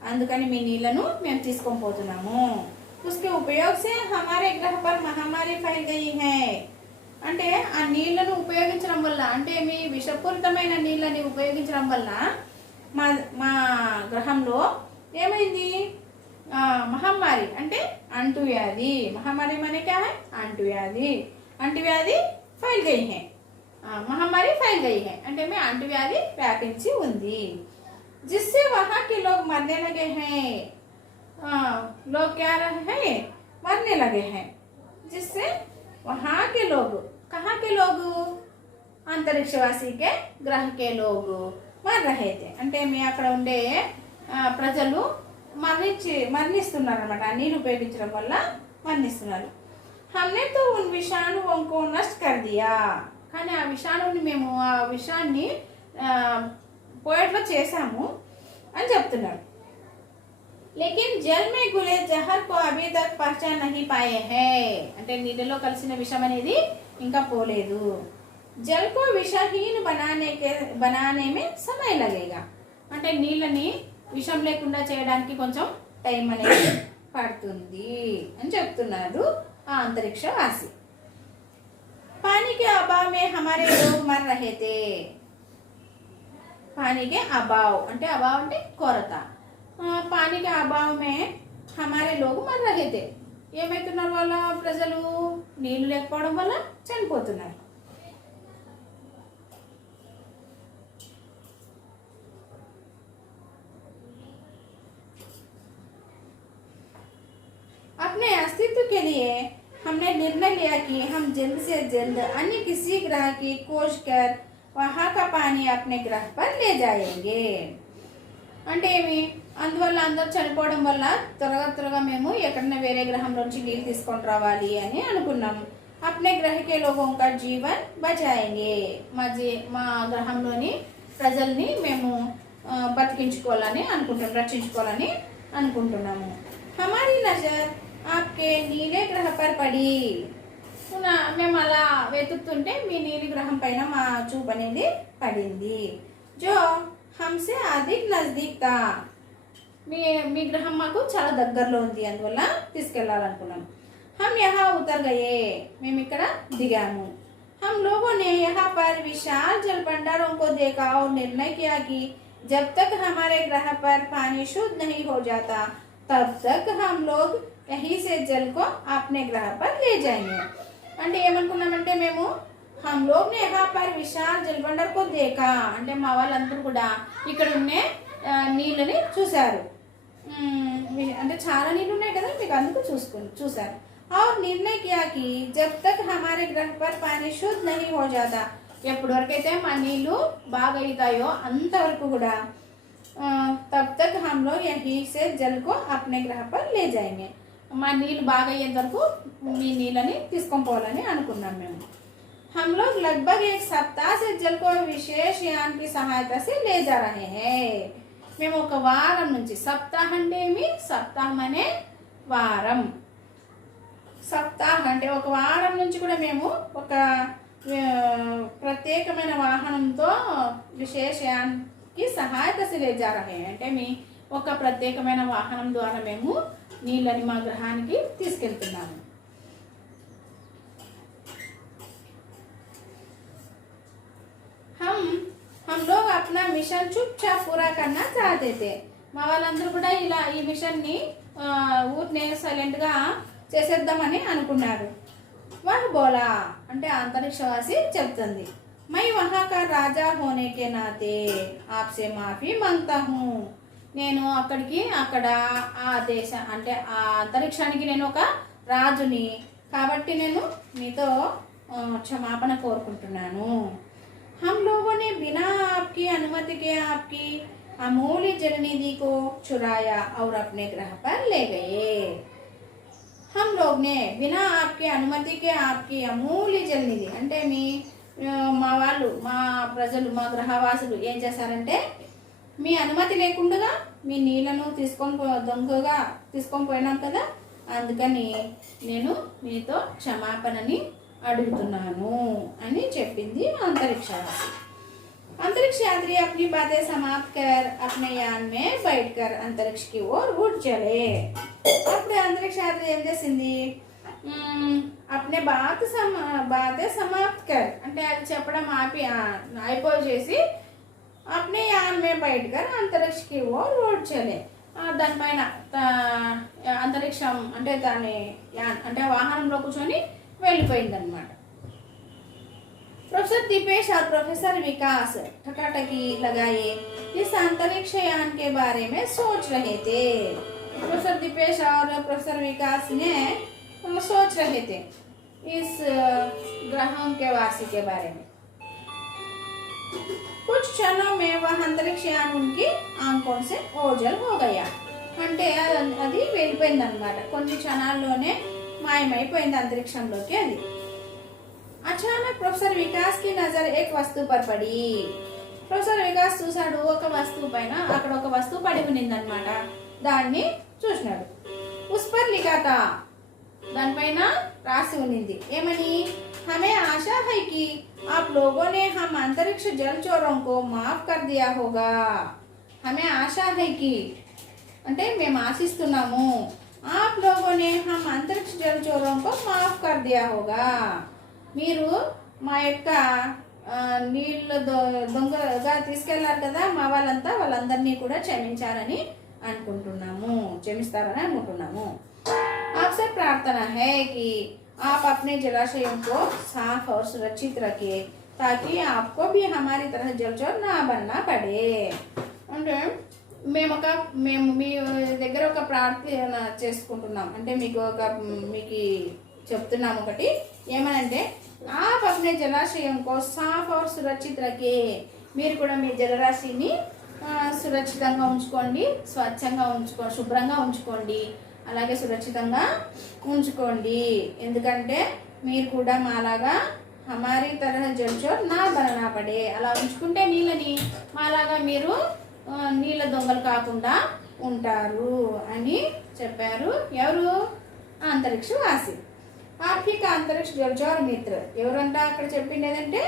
అందుకని మీ నీళ్ళను మేము తీసుకొని పోతున్నాము. उसके उपयोग से हमारे ग्रह पर महामारी फैल गई है. అంటే ఆ నీళ్లను ఉపయోగించడం వల్ల అంటే మీ విషపూరితమైన నీళ్ళని ఉపయోగించడం వల్ల మా మా గ్రహంలో ఏమైంది? మహమ్మారి అంటే అంటువ్యాధి. మహమ్మారి మనే క్యా హై? అంటువ్యాధి. అంటువ్యాధి ఫైల్ గయి హై. మహమ్మారి ఫైల్ గయి హై అంటే మీ అంటువ్యాధి వ్యాపించి ఉంది. जिससे वहां के लोग मरने लगे हैं. लोग क्या रहे हैं? मरने लगे हैं. जिससे वहां के लोग कहाँ के लोग? अंतरिक्षवासी के ग्रह के लोग मर रहे थे. అంటే మీ అక్కడ ఉండే ప్రజలు మరణిస్తున్నారు అన్నమాట. నీళ్ళు ఉపయోగించడం వల్ల మరణిస్తున్నారు. हमने तो उन विषाणुओं को नष्ट कर दिया. కానీ ఆ విషాణువుని మేము ఆ విషాన్ని పోయేట్లో చేశాము అని చెప్తున్నారు. लेकिन जल में घुले जहर को अभी तक पहचान नहीं पाए हैं. అంటే నీళ్ళలో కలిసిన విషం అనేది ఇంకా పోలేదు. जल को विषहीन बनाने में समय लगेगा. అంటే నీళ్ళని విషం లేకుండా చేయడానికి కొంచెం టైం అనేది పడుతుంది అని చెప్తున్నారు ఆ అంతరిక్ష వాసి. पानी के अभाव में हमारे लोग मर रहे थे. पानी के अभाव అంటే అభావ్ అంటే కొరత. पानी के अभाव में हमारे लोग मर रहे थे. ఏమైతున్నారు వాళ్ళ ప్రజలు? నీళ్లు లేకపోవడం వల్ల చనిపోతున్నారు. अपने अस्तित्व के लिए हमने निर्णय लिया कि हम जल्द से जल्द अन्य किसी ग्रह की खोज कर वहाँ का पानी अपने ग्रह पर ले जाएंगे। అంటే ఏమి అందువల్ల అందరూ చనిపోవడం వల్ల త్వరగా మేము ఎక్కడైనా వేరే గ్రహం నుంచి నీళ్ళు తీసుకొని రావాలి అని అనుకున్నాం। अपने ग्रह के लोगों का जीवन बचाएंगे, మా గ్రహంలోని ప్రజల్ని మేము బతికించుకోవాలని అనుకుంటున్నాం, రక్షించుకోవాలని అనుకుంటున్నాము। हमारी नजर आपके नीले ग्रह पर पड़ी, మేము అలా వెతుకుతుంటే మీ నీలి గ్రహం పైన మా చూపు అనేది పడింది। जो हमसे अधिक नजदीक था, మీ గ్రహం మాకు చాలా దగ్గరలో ఉంది, అందువల్ల తీసుకెళ్లాలనుకున్నాం। हम यहाँ उतर गए, మేము ఇక్కడ దిగాము। हम लोगों ने यहाँ पर विशाल जल भंडारों को देखा और निर्णय किया कि जब तक हमारे ग्रह पर पानी शुद्ध नहीं हो जाता तब तक हम लोग यहीं से जल को अपने ग्रह पर ले जाएंगे। అంటే ఏమనుకున్నామంటే మేము हम लोग ने यहाँ पर विशाल जल भंडार को देखा, అంటే మా వాళ్ళందరూ కూడా ఇక్కడ ఉన్న నీళ్ళని చూశారు, అంటే చాలా నీళ్ళు ఉన్నాయి కదా మీకు అందుకు చూశారు। और निर्णय किया कि जब तक हमारे ग्रह पर पानी शुद्ध नहीं हो जाता, ఎప్పటి వరకు అయితే మా నీళ్ళు బాగా అవుతాయో అంతవరకు కూడా तब तक हम लोग यहीं से जल को अपने ग्रह पर ले जाएंगे, మా నీళ్ళు బాగా అయ్యేంత వరకు మీ నీళ్ళని తీసుకొని పోవాలని అనుకున్నాం మేము। हम लोग लगभग एक सप्ताह से जल को विशेष यान की सहायता से ले जा रहे हैं, మేము ఒక వారం నుంచి, సప్తాహం అంటే ఏమి, సప్తాహం అనే వారం, సప్తాహం అంటే ఒక వారం నుంచి కూడా మేము ఒక ప్రత్యేకమైన వాహనంతో విశేషానికి సహాయత से ले जा रहे हैं, అంటే మీ ఒక ప్రత్యేకమైన వాహనం ద్వారా మేము నీళ్ళని మా గ్రహానికి తీసుకెళ్తున్నాము। हम लोग अपना मिशन चुपचाप पूरा करना चाहते थे, మా వాళ్ళందరూ కూడా ఇలా ఈ మిషన్ ని ఊరినే సైలెంట్ గా చేసేద్దామని అనుకున్నారు। वह बोला, అంటే అంతరిక్షవాసి చెప్తుంది, मैं वहाँ का राजा होने के नाते आपसे माफी मांगता हूँ, నేను అక్కడ ఆ దేశ అంటే ఆ అంతరిక్షానికి నేను ఒక రాజుని కాబట్టి నేను మీతో క్షమాపణ కోరుకుంటున్నాను। हम लोगों ने बिना आपकी अनुमति के आपकी अमूल्य जलनिधि को चुराया और अपने ग्रह पर ले गए। हम लोग ने बिना आपकी अनुमति के आपकी अमूल्य जलनिधि, అంటే మా వాళ్ళు మా ప్రజలు మా గ్రహవాసులు ఏం చేశారంటే మీ అనుమతి లేకుండా మీ నీళ్లను దొంగగా తీసుకొని పోయినాం కదా, అందుకని నేను మీతో క్షమాపణని అడుగుతున్నాను అని చెప్పింది अंतरिक्षवासी। अंतरिक्ष यात्री अपनी बातें समाप्त कर अपने यान में बैठकर अंतरिक्ष की ओर उड़ चले। అప్పుడు अंतरिक्ष यात्री ఏం చేసింది, अपने बातें समाप्त कर అంటే అది చెప్పడం అయిపోయేసి अपने यान में बैठकर अंतरिक्ष की ओर उड़ चले, దానిపైన అంతరిక్షం అంటే దాని అంటే వాహనంలో కూర్చొని వెళ్ళిపోయిందన్నమాట। प्रोफेसर दीपेश और प्रोफेसर विकास ठकाठकी लगाए इस अंतरिक्ष यान के बारे में सोच रहे थे। प्रोफेसर दीपेश और प्रोफेसर विकास ने सोच रहे थे इस ग्रहों के वासी के बारे में। कुछ क्षणों में वह अंतरिक्ष यान उनकी आंखों से ओझल हो गया, అంటే అది వెళ్ళిపోయిందన్నమాట, కొన్ని క్షణాల్లోనే మాయమైపోయింది అంతరిక్షంలోకి అది। अचानक प्रोफेसर विकास की नजर एक वस्तु पर पड़ी। ప్రొఫెసర్ వికాస్ చూశాడు, ఒక వస్తువు పైన అక్కడ ఒక వస్తువు పడి ఉన్నిందన్నమాట, దాన్ని చూసినాడు। उस पर लिखा था, దానిపైన రాసి ఉన్నింది ఏమని, हमें आशा है कि आप लोगों ने हम अंतरिक्ष जल चोरों को माफ कर दिया होगा। हमें आशा है कि అంటే మేము ఆశిస్తున్నాము, आप लोगों ने हम अंतरिक्ष जल चोरों को माफ कर दिया होगा, మీరు మా యొక్క నీళ్ళు దొంగగా తీసుకెళ్లారు కదా మా వాళ్ళందరినీ కూడా క్షమించారని అనుకుంటున్నాము, క్షమిస్తారని అనుకుంటున్నాము। आपसे प्रार्थना है कि आप अपने जलाशयों को साफ और सुरक्षित रखिए ताकि आपको भी हमारी तरह जलचोर ना बनना पड़े। అంటే మేము మీ దగ్గర ఒక ప్రార్థన చేసుకుంటున్నాం, అంటే మీకు చెప్తున్నాం ఒకటి ఏమనంటే आप अपने जलाशयों को साफ और सुरक्षित रखे. మీరు కూడా మీ జలరాశిని సురక్షితంగా ఉంచుకోండి, స్వచ్ఛంగా ఉంచుకోండి, శుభ్రంగా ఉంచుకోండి, అలాగే సురక్షితంగా ఉంచుకోండి. ఎందుకంటే మీరు కూడా మాలాగా హమారీ తరహ జల్చోర్ నా బలనా పడే, అలా ఉంచుకుంటే నీళ్ళని మాలాగా మీరు నీళ్ళ దొంగలు కాకుండా ఉంటారు అని చెప్పారు. ఎవరు? అంతరిక్షవాసి. ఆఫ్రికా అంతరిక్ష జల్చోర్ మిత్ర. ఎవరంట అక్కడ చెప్పింది ఏదంటే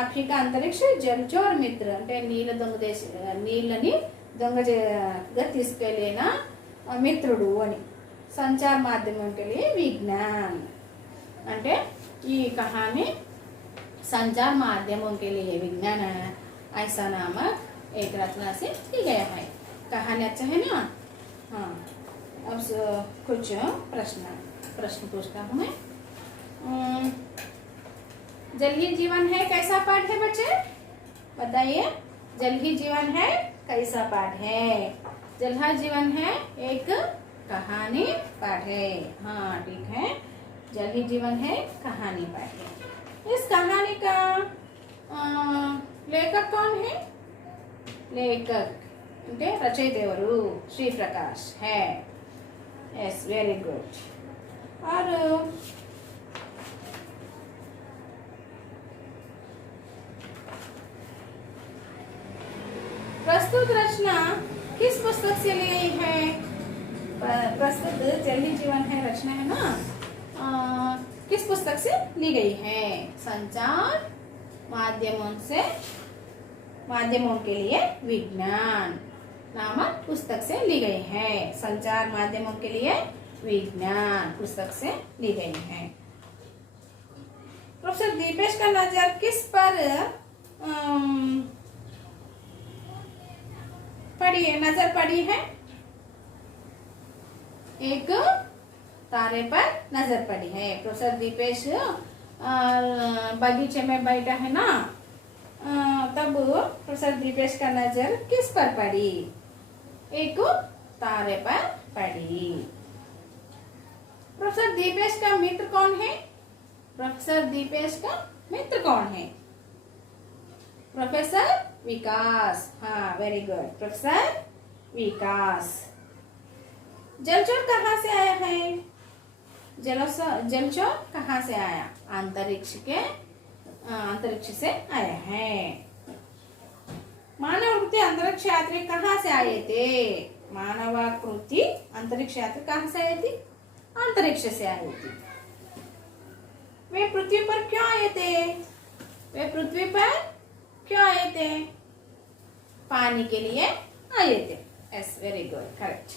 ఆఫ్రికా అంతరిక్ష జల్చోర్ మిత్ర, అంటే నీళ్ళని దొంగగా తీసుకెళ్ళిన మిత్రుడు అని. సంచార్ మాధ్యమం కెళ్ళి విజ్ఞాన్, అంటే ఈ కహాని संचार माध्यमों के लिए विज्ञान ऐसा नामक एक रचना से की गया है. कहानी अच्छा है ना? हाँ, अब कुछ प्रश्न पूछता हूँ मैं. जल ही जीवन है कैसा पाठ है बच्चे? बताइए. जल ही जीवन है कैसा पाठ है? जल ही जीवन है एक कहानी पाठ है. हाँ ठीक है, जल ही जीवन है कहानी पाठ है. इस कहानी का लेखक कौन है? लेखक అంటే రచయిత ఎవరు? శ్రీ ప్రకాష్ है. Yes, very good. और प्रस्तुत रचना किस पुस्तक से ली गई है? प्रस्तुत जल ही जीवन है रचना है ना, किस पुस्तक से ली गई है? संचार माध्यमों के लिए विज्ञान नामक पुस्तक से ली गई है. संचार माध्यमों के लिए विज्ञान पुस्तक से ली गई है. प्रोफेसर दीपेश का नजर किस पर पड़ी है? एक तारे पर नजर पड़ी है. प्रोफेसर दीपेश बगीचे में बैठा है ना, तब प्रोफेसर दीपेश का नजर किस पर पड़ी? एक तारे पर पड़ी. प्रोफेसर दीपेश का मित्र कौन है? प्रोफेसर दीपेश का मित्र कौन है? प्रोफेसर विकास. हाँ, वेरी गुड, प्रोफेसर विकास. जलचर कहाँ से आया है? जलचर कहाँ से आया? अंतरिक्ष से आया है. मानवाकृति अंतरिक्ष यात्री कहाँ से आए थे? मानवाकृति अंतरिक्ष यात्री कहाँ से आए थे? अंतरिक्ष से आए थे. वे पृथ्वी पर क्यों आए थे? पानी के लिए आए थे. Yes, very good, correct.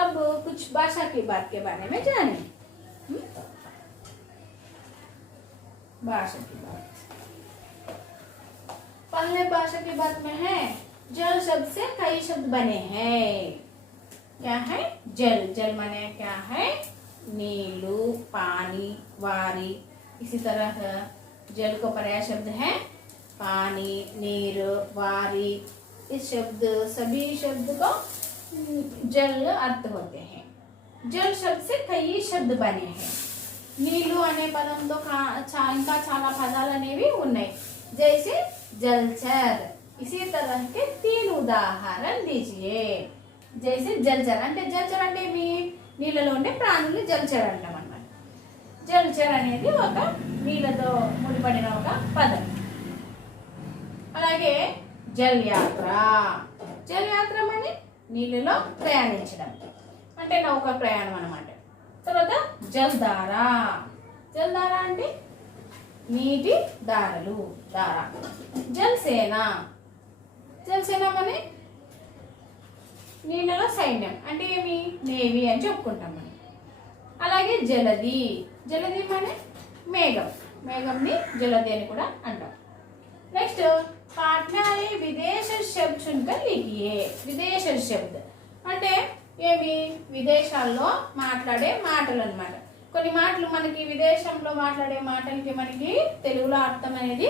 अब कुछ भाषा की बात के बारे में जानें. भाषा की बात. पहले भाषा की बात में है जल शब्द से कई शब्द बने हैं. क्या है? जल माने क्या है? नीलू, पानी, वारी. इसी तरह जल को पर्याय शब्द है पानी, नीर, वारी. इस सभी शब्द को जल अर्थ होते हैं. जल शब्द से कई शब्द बने हैं. నీళ్ళు అనే పదంతో ఇంకా చాలా పదాలు అనేవి ఉన్నాయి. जैसे जलचर. इसी तरह के 3 उदाहरण दीजिए. जैसे जलचर అంటే నీళ్ళలో ఉండే ప్రాణులు జలచర్ అంటాం అన్నమాట. జలచర్ అనేది ఒక నీళ్ళతో ముడిపడిన ఒక పదం. అలాగే జల్ యాత్ర. జల్ యాత్ర అంటే నీళ్ళలో ప్రయాణించడం, అంటే నౌక ప్రయాణం అన్నమాట. తర్వాత జల్ధారా. జల్ధారా అంటే నీటి దారలు, దార. జలసేన. జలసేన అంటే నీళ్ళలో సైన్యం, అంటే ఏమి? నేవీ అని చెప్పుకుంటాం మనం. అలాగే జలది. జలది అంటే మేఘం. మేఘంని జలది అని కూడా అంటాం. నెక్స్ట్ पाठ में आए विदेश शब्द चुनकर लिखिए. विदेश शब्द అంటే ఏమి? విదేశాల్లో మాట్లాడే మాటలు అన్నమాట. కొన్ని మాటలు మనకి విదేశంలో మాట్లాడే మాటలకి మనకి తెలుగులో అర్థం అనేది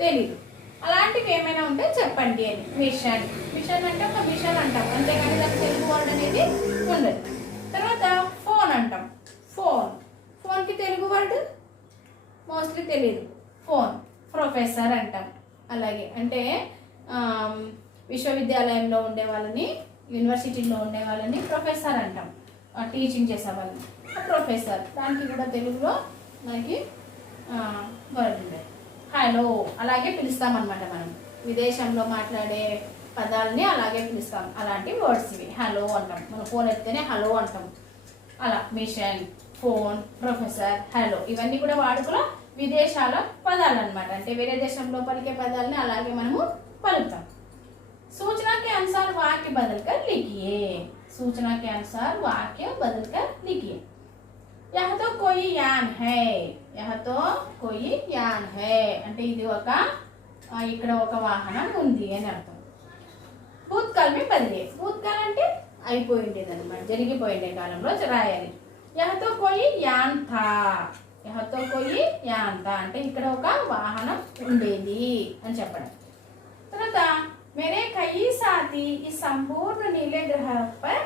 తెలియదు. అలాంటివి ఏమైనా ఉంటే చెప్పండి అని. మిషన్. మిషన్ అంటే ఒక మిషన్ అంటాం. అంతేగాని దానికి తెలుగు వర్డ్ అనేది ఉండదు. తర్వాత ఫోన్ అంటాం. ఫోన్కి తెలుగు వర్డ్ మోస్ట్లీ తెలియదు. ఫోన్. ప్రొఫెసర్ అంటాం. అలాగే అంటే విశ్వవిద్యాలయంలో ఉండే వాళ్ళని, యూనివర్సిటీలో ఉండే వాళ్ళని ప్రొఫెసర్ అంటాం. టీచింగ్ చేసే వాళ్ళని ప్రొఫెసర్. దానికి కూడా తెలుగులో మనకి వర్డ్ ఉండేది. హలో అలాగే పిలుస్తాం అనమాట. మనం విదేశంలో మాట్లాడే పదాలని అలాగే పిలుస్తాం. అలాంటి వర్డ్స్ ఇవి. హలో అంటాం. మనం ఫోన్ ఎత్తేనే హలో అంటాం. అలా మిషన్, ఫోన్, ప్రొఫెసర్, హలో ఇవన్నీ కూడా వాడుకలో విదేశాల పదాలు అనమాట. అంటే వేరే దేశంలో పలికే పదాలని అలాగే మనము పలుకుతాం. सूचना के अनुसार वाक्य बदलकर लिखिए. सूचना के अनुसार वाक्य बदलकर लिखिए. यह तो कोई यान है. यह तो कोई यान है అంటే ఇది ఒక ఇక్కడ ఒక వాహనం ఉంది అని అర్థం. భూతకాల్ में बदलिए. భూతకాల్ అంటే అయిపోయింది అన్నమాట, జరిగిపోయిండే కాలంలో రాయాలి. यह तो कोई यान था. यह तो कोई यान था అంటే ఇక్కడ ఒక వాహనం ఉండేది అని చెప్పడం. తర్వాత मेरे कई साथी इस संपूर्ण नीले ग्रह पर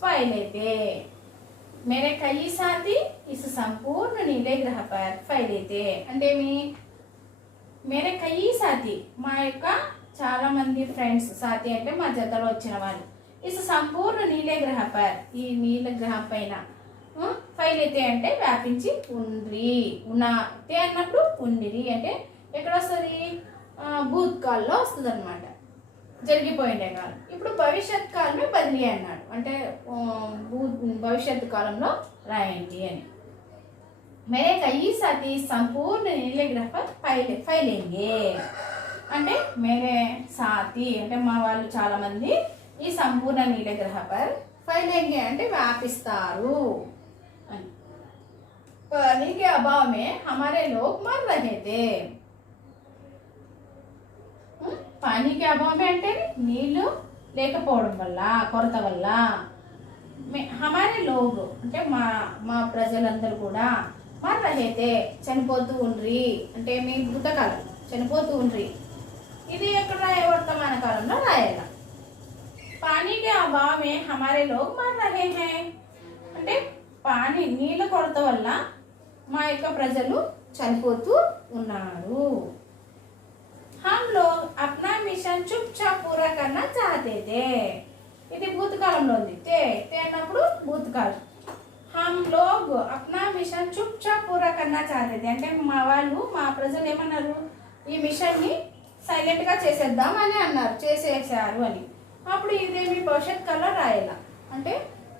फैले थे. मेरे कई साथी इस संपूर्ण नीले ग्रह पर फैले थे అంటే मेरे कई साथी మా యొక్క చాలా మంది ఫ్రెండ్స్. సాథి అంటే మా జతలో వచ్చిన వాళ్ళు. ఇస్ సంపూర్ణ నీలే గ్రహ పర్ ఈ నీల గ్రహం పైన. ఫైలైతే అంటే వ్యాపించి ఉండ్రి. తే అన్నప్పుడు ఉండిరి అంటే ఎక్కడ వస్తుంది? భూతకాల్లో వస్తుంది అనమాట, జరిగిపోయిండే కాలం. ఇప్పుడు భవిష్యత్ కాలమే బదిలీ అన్నాడు. అంటే భవిష్యత్తు కాలంలో రాయండి అని. మేరే కయి సాథీ సంపూర్ణ నీలే గ్రహ పర్ ఫైలేంగే అంటే మేరే సాథీ అంటే మా వాళ్ళు చాలా మంది ఈ సంపూర్ణ నీలే గ్రహ పర్ ఫైలేంగే అంటే వ్యాపిస్తారు అని. पानी के अभाव में हमारे लोग मर रहे थे. పానీకి అభావమే అంటే నీళ్ళు లేకపోవడం వల్ల, కొరత వల్ల. హమారే లోగ్ అంటే మా ప్రజలందరూ కూడా మర్ రహేతే చనిపోతూ ఉండ్రి అంటే మీ భూతకాలం చనిపోతూ ఉండ్రి. ఇది ఎక్కడ వర్తమాన కాలంలో రాయాల. పానీకి అభావమే హమారే లోగ్ మర్ రహే హే అంటే పానీ నీళ్ళ కొరత వల్ల మా యొక్క ప్రజలు చనిపోతూ ఉన్నారు. हम लोग अपना मिशन चुपचाप पूरा करना चाहते थे. ఇది భూతకాలంలో ఉంది. తే అన్నప్పుడు భూతకాలం. हम लोग अपना मिशन चुपचाप पूरा करना चाहते थे అంటే మా వాళ్ళు, మా ప్రజలు ఏమన్నారు? ఈ మిషన్ ని సైలెంట్ గా చేసేద్దాం అని అన్నారు, చేసేసారు అని. అప్పుడు ఇదేమి భవిష్యత్ కాలంలో రాయాల. అంటే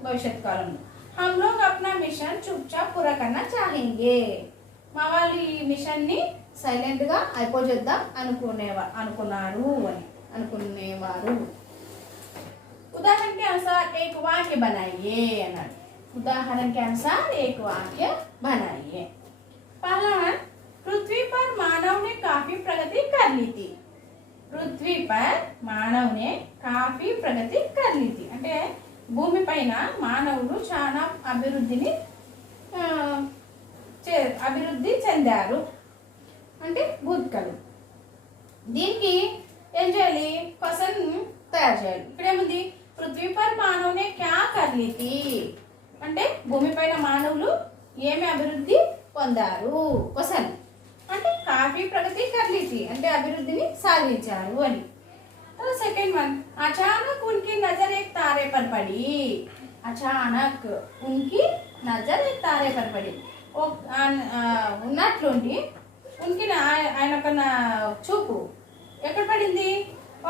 భవిష్యత్ కాలంలో हम लोग अपना मिशन चुपचाप पूरा करना चाहेंगे. మా వాళ్ళు ఈ మిషన్ ని సైలెంట్ గా అయిపోజేద్దాం అనుకున్నారు అని అనుకునేవారు. उदाहरण के अनुसार एक वाक्य बनाइए అన్నాడు. उदाहरण के अनुसार एक वाक्य बनाइए. पहला, पृथ्वी पर मानव ने काफी प्रगति कर ली थी. पृथ्वी पर मानव ने काफी प्रगति कर ली थी అంటే భూమి పైన మానవులు చాలా అభివృద్ధి చెందారు అంటే భూతకాలం. దీనికి ఏం చేయాలి? క్వశ్చన్ తయారు చేయాలి. ఇక్కడ ఏముంది? పృథ్వీ పర్ మానవునే క్యా కర్లీతి అంటే భూమిపైన మానవులు ఏమి అభివృద్ధి పొందారు. క్వశ్చన్ అంటే కాఫీ ప్రగతి కర్లీతి అంటే అభివృద్ధిని సాధించారు అని. సెకండ్ వన్, అచానక్ ఉన్కి నజర్ ఏక్ తారే పర్ పడి. అచానక్ ఉన్కి నజర్ ఏక్ తారే పర్ పడి ఉన్నట్లుండి ఉనికి ఆయన ఒక చూపు ఎక్కడ పడింది?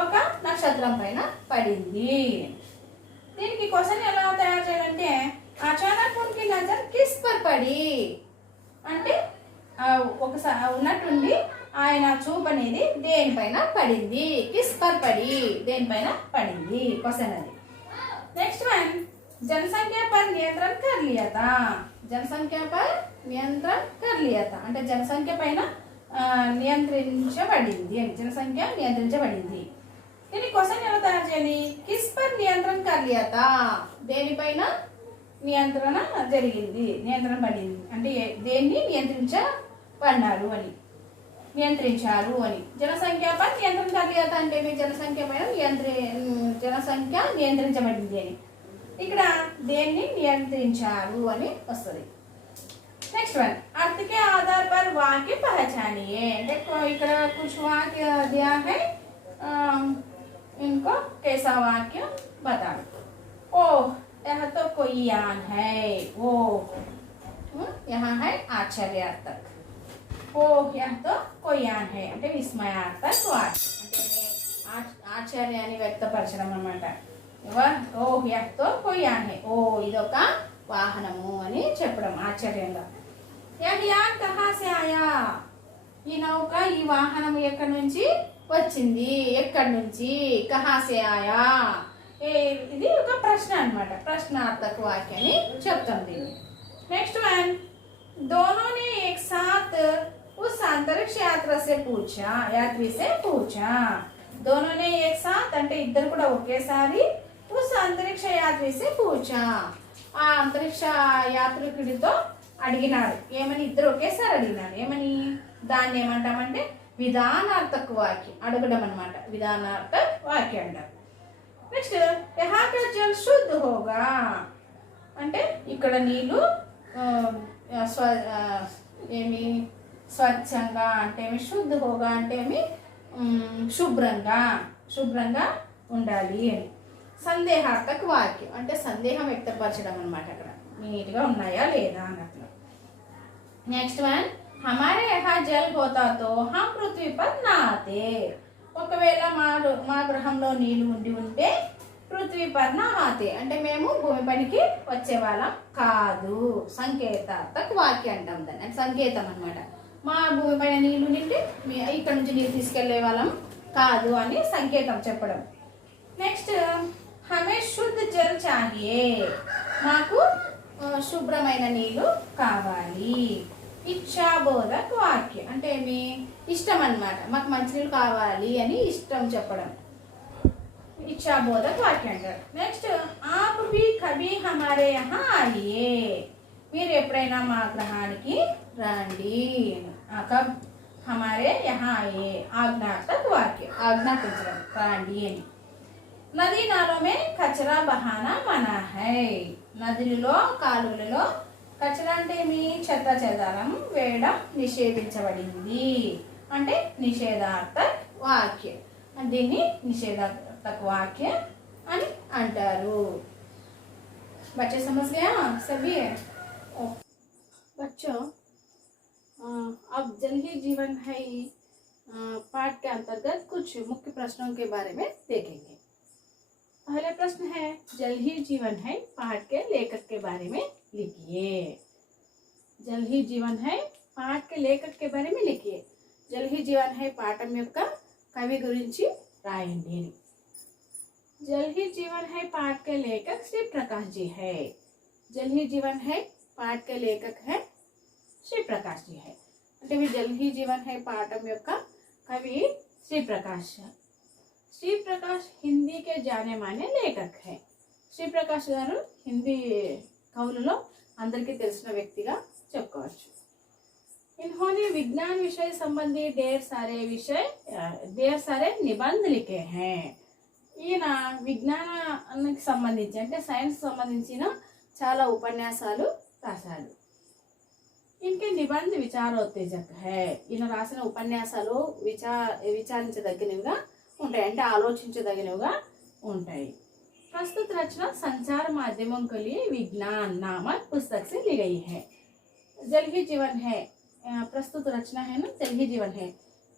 ఒక నక్షత్రం పైన పడింది. దీనికి క్వశ్చన్ ఎలా తయారు చేయాలంటే అచానక్ ఉనికి నజర్ కిస్ పర్ పడి అంటే ఒకసారి ఉన్నట్టుండి ఆయన చూపు అనేది దేనిపైన పడింది. కిస్ పర్ పడి దేనిపైన పడింది క్వశ్చన్ అది. నెక్స్ట్ వన్, जनसंख्या पर नियंत्रण कर लिया था. जनसंख्या पर नियंत्रण कर लिया था అంటే జనసంఖ్య పైన నియంత్రించబడింది అని. జనసంఖ్య నియంత్రించబడింది. దీని క్వశ్చన్ ఎలా తయారు చేయాలి? కిస్ పర్ నియంత్రణ కర్ లియా తా దేనిపైన నియంత్రణ జరిగింది, నియంత్రణ పడింది అంటే దేన్ని నియంత్రించబడినారు అని. నియంత్రించారు అని. జనసంఖ్యపై నియంత్రణ कर लिया था అంటే మీ జనసంఖ్య పైన జనసంఖ్య నియంత్రించబడింది అని. ఇక్కడ దేన్ని నియంత్రించారు అని వస్తుంది. नेक्स्ट वन अर्थ के आधार पर वाक्य पहचानिए. देखो ఇక్కడ कुछ वाक्य दिया है, इनको कैसा वाक्य बताओ. ओह यह तो कोई यान है. वो यहाँ है आश्चर्यार्थक. ओह यह तो कोई यान है అంటే విస్మయార్థक వాక్యం. అంటే ఆశ్చర్యాన్ని వ్యక్తపరచడం అన్నమాట. ఓహ్ యహ్ తో కోయి యాన్ హై. ఓ ఇదొక వాహనము అని చెప్పడం ఆశ్చర్యంగా. యహ్ యాన్ కహా సే ఆయా. ఈ నౌక ఈ వాహనం ఎక్కడి నుంచి వచ్చింది, ఎక్కడి నుంచి, కహా సే ఆయా. ఇది ఒక ప్రశ్న అన్నమాట. ప్రశ్నార్థక వాక్యాన్ని చెప్తాం దీన్ని. నెక్స్ట్ వన్ दोनों ने एक साथ उस अंतरिक्ष यात्रा से पूछा, यात्री से पूछा. दोनों ने एक साथ అంటే ఇద్దరు కూడా ఒకేసారి उस अंतरिक्ष यात्री से पूछा. ఆ అంతరిక్ష యాత్రికుడితో అడిగినారు. ఏమని? ఇద్దరు ఒకేసారి అడిగినారు. ఏమని? దాన్ని ఏమంటామంటే విధానార్థక వాక్యం, అడగడం అన్నమాట. విధానార్థక వాక్యం అంటారు. నెక్స్ట్ యహా కా జల్ శుద్ధ హోగా అంటే ఇక్కడ నీళ్ళు ఏమి స్వచ్ఛంగా అంటే ఏమి, శుద్ధ హోగా అంటే ఏమి శుభ్రంగా ఉండాలి అని. సందేహార్థక వాక్యం అంటే సందేహం వ్యక్తపరచడం అనమాట. అక్కడ నీట్గా ఉన్నాయా లేదా అన్నట్లు. నెక్స్ట్ వన్ హమారే యహా జల్ హోతా తో హమ్ పృథ్వీ పర్ నా ఆతే. ఒకవేళ మా గ్రహంలో నీళ్లు ఉంటే పృథ్వీ పర్ నా ఆతే అంటే మేము భూమి పనికి వచ్చేవాళ్ళం కాదు. సంకేతార్థక వాక్యం అంటాం దాన్ని. అంటే సంకేతం అనమాట. మా భూమి పైన నీళ్లు నింటే ఇక్కడ నుంచి నీళ్ళు తీసుకెళ్లే వాళ్ళం కాదు అని సంకేతం చెప్పడం. నెక్స్ట్ హమే శుద్ధ జల్ చాహియే. మాకు శుభ్రమైన నీళ్ళు కావాలి. ఇచ్ఛాబోధక వాక్యం అంటే ఏమి? ఇష్టం అన్నమాట. మాకు మంచినీళ్ళు కావాలి అని ఇష్టం చెప్పడం. ఇచ్ఛాబోధక వాక్యం అంటారు. నెక్స్ట్ ఆప్ భీ కభీ హమారే యహా ఆయియే. మీరు ఎప్పుడైనా మా గ్రహానికి రండి. కబ్ హమారే యహా ఆయియే ఆజ్ఞార్థక వాక్యం, ఆజ్ఞాపించడం రండి అని. నదీ నాలోమే కచరా బహానా మనా హై. నదులలో కాలువలలో కచరా అంటే ఏమి? చెత్త చెదారం వేయడం నిషేధించబడింది. అంటే నిషేధార్థక వాక్యం. దీన్ని నిషేధార్థక వాక్యం అని అంటారు. बच्चे समझ गया सभी? बच्चों अब जल ही जीवन है पाठ के अंतर्गत कुछ मुख्य प्रश्नों के बारे में देखेंगे. पहला प्रश्न है जल ही जीवन है पाठ के लेखक के बारे में लिखिए. जल ही जीवन है पाठ के लेखक के बारे में लिखिए. जल ही जीवन है పాఠం యొక్క కవి గురించి రాయండి. जल ही जीवन है पाठ के लेखक श्री प्रकाश जी है. जल ही जीवन है पाठ के लेखक है श्री प्रकाश जी है. అంటే మీ జల్ హీ జీవన్ హై పాఠం యొక్క కవి శ్రీ ప్రకాష్. శ్రీ ప్రకాష్ హిందీ కే జానే మానే లేఖక్ హై. శ్రీ ప్రకాష్ గారు హిందీ కవులలో అందరికీ తెలిసిన వ్యక్తిగా చెప్పుకోవచ్చు. इन्होंने विज्ञान विषय संबंधी ढेर सारे निबंध लिखे हैं. ఈయన విజ్ఞానానికి సంబంధించి అంటే సైన్స్ సంబంధించిన చాలా ఉపన్యాసాలు రాశాడు. ఇన్కే నిబంధ విచారోత్తేజక హై. ఈయన రాసిన ఉపన్యాసాలు విచారించదగినవిగా ఉంటాయి, అంటే ఆలోచించదగినవిగా ఉంటాయి. प्रस्तुत रचना संचार माध्यमों के लिए विज्ञान नामक पुस्तक से ली गई है. जल ही जीवन है प्रस्तुत रचना है ना, जल ही जीवन है.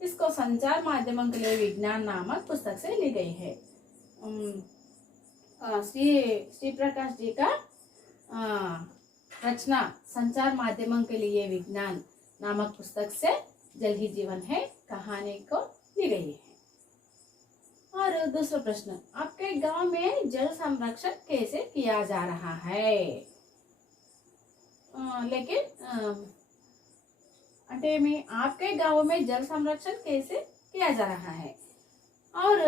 इसको संचार माध्यमों के लिए विज्ञान नामक पुस्तक से ली गई है. श्री प्रकाश जी का रचना संचार माध्यमों के लिए विज्ञान नामक पुस्तक से जल ही जीवन है कहानी को ली गई है. और दूसरा प्रश्न आपके गांव में जल संरक्षण कैसे किया जा रहा है? लेकिन అంటే మీ आपके गांव में जल संरक्षण कैसे किया जा रहा है और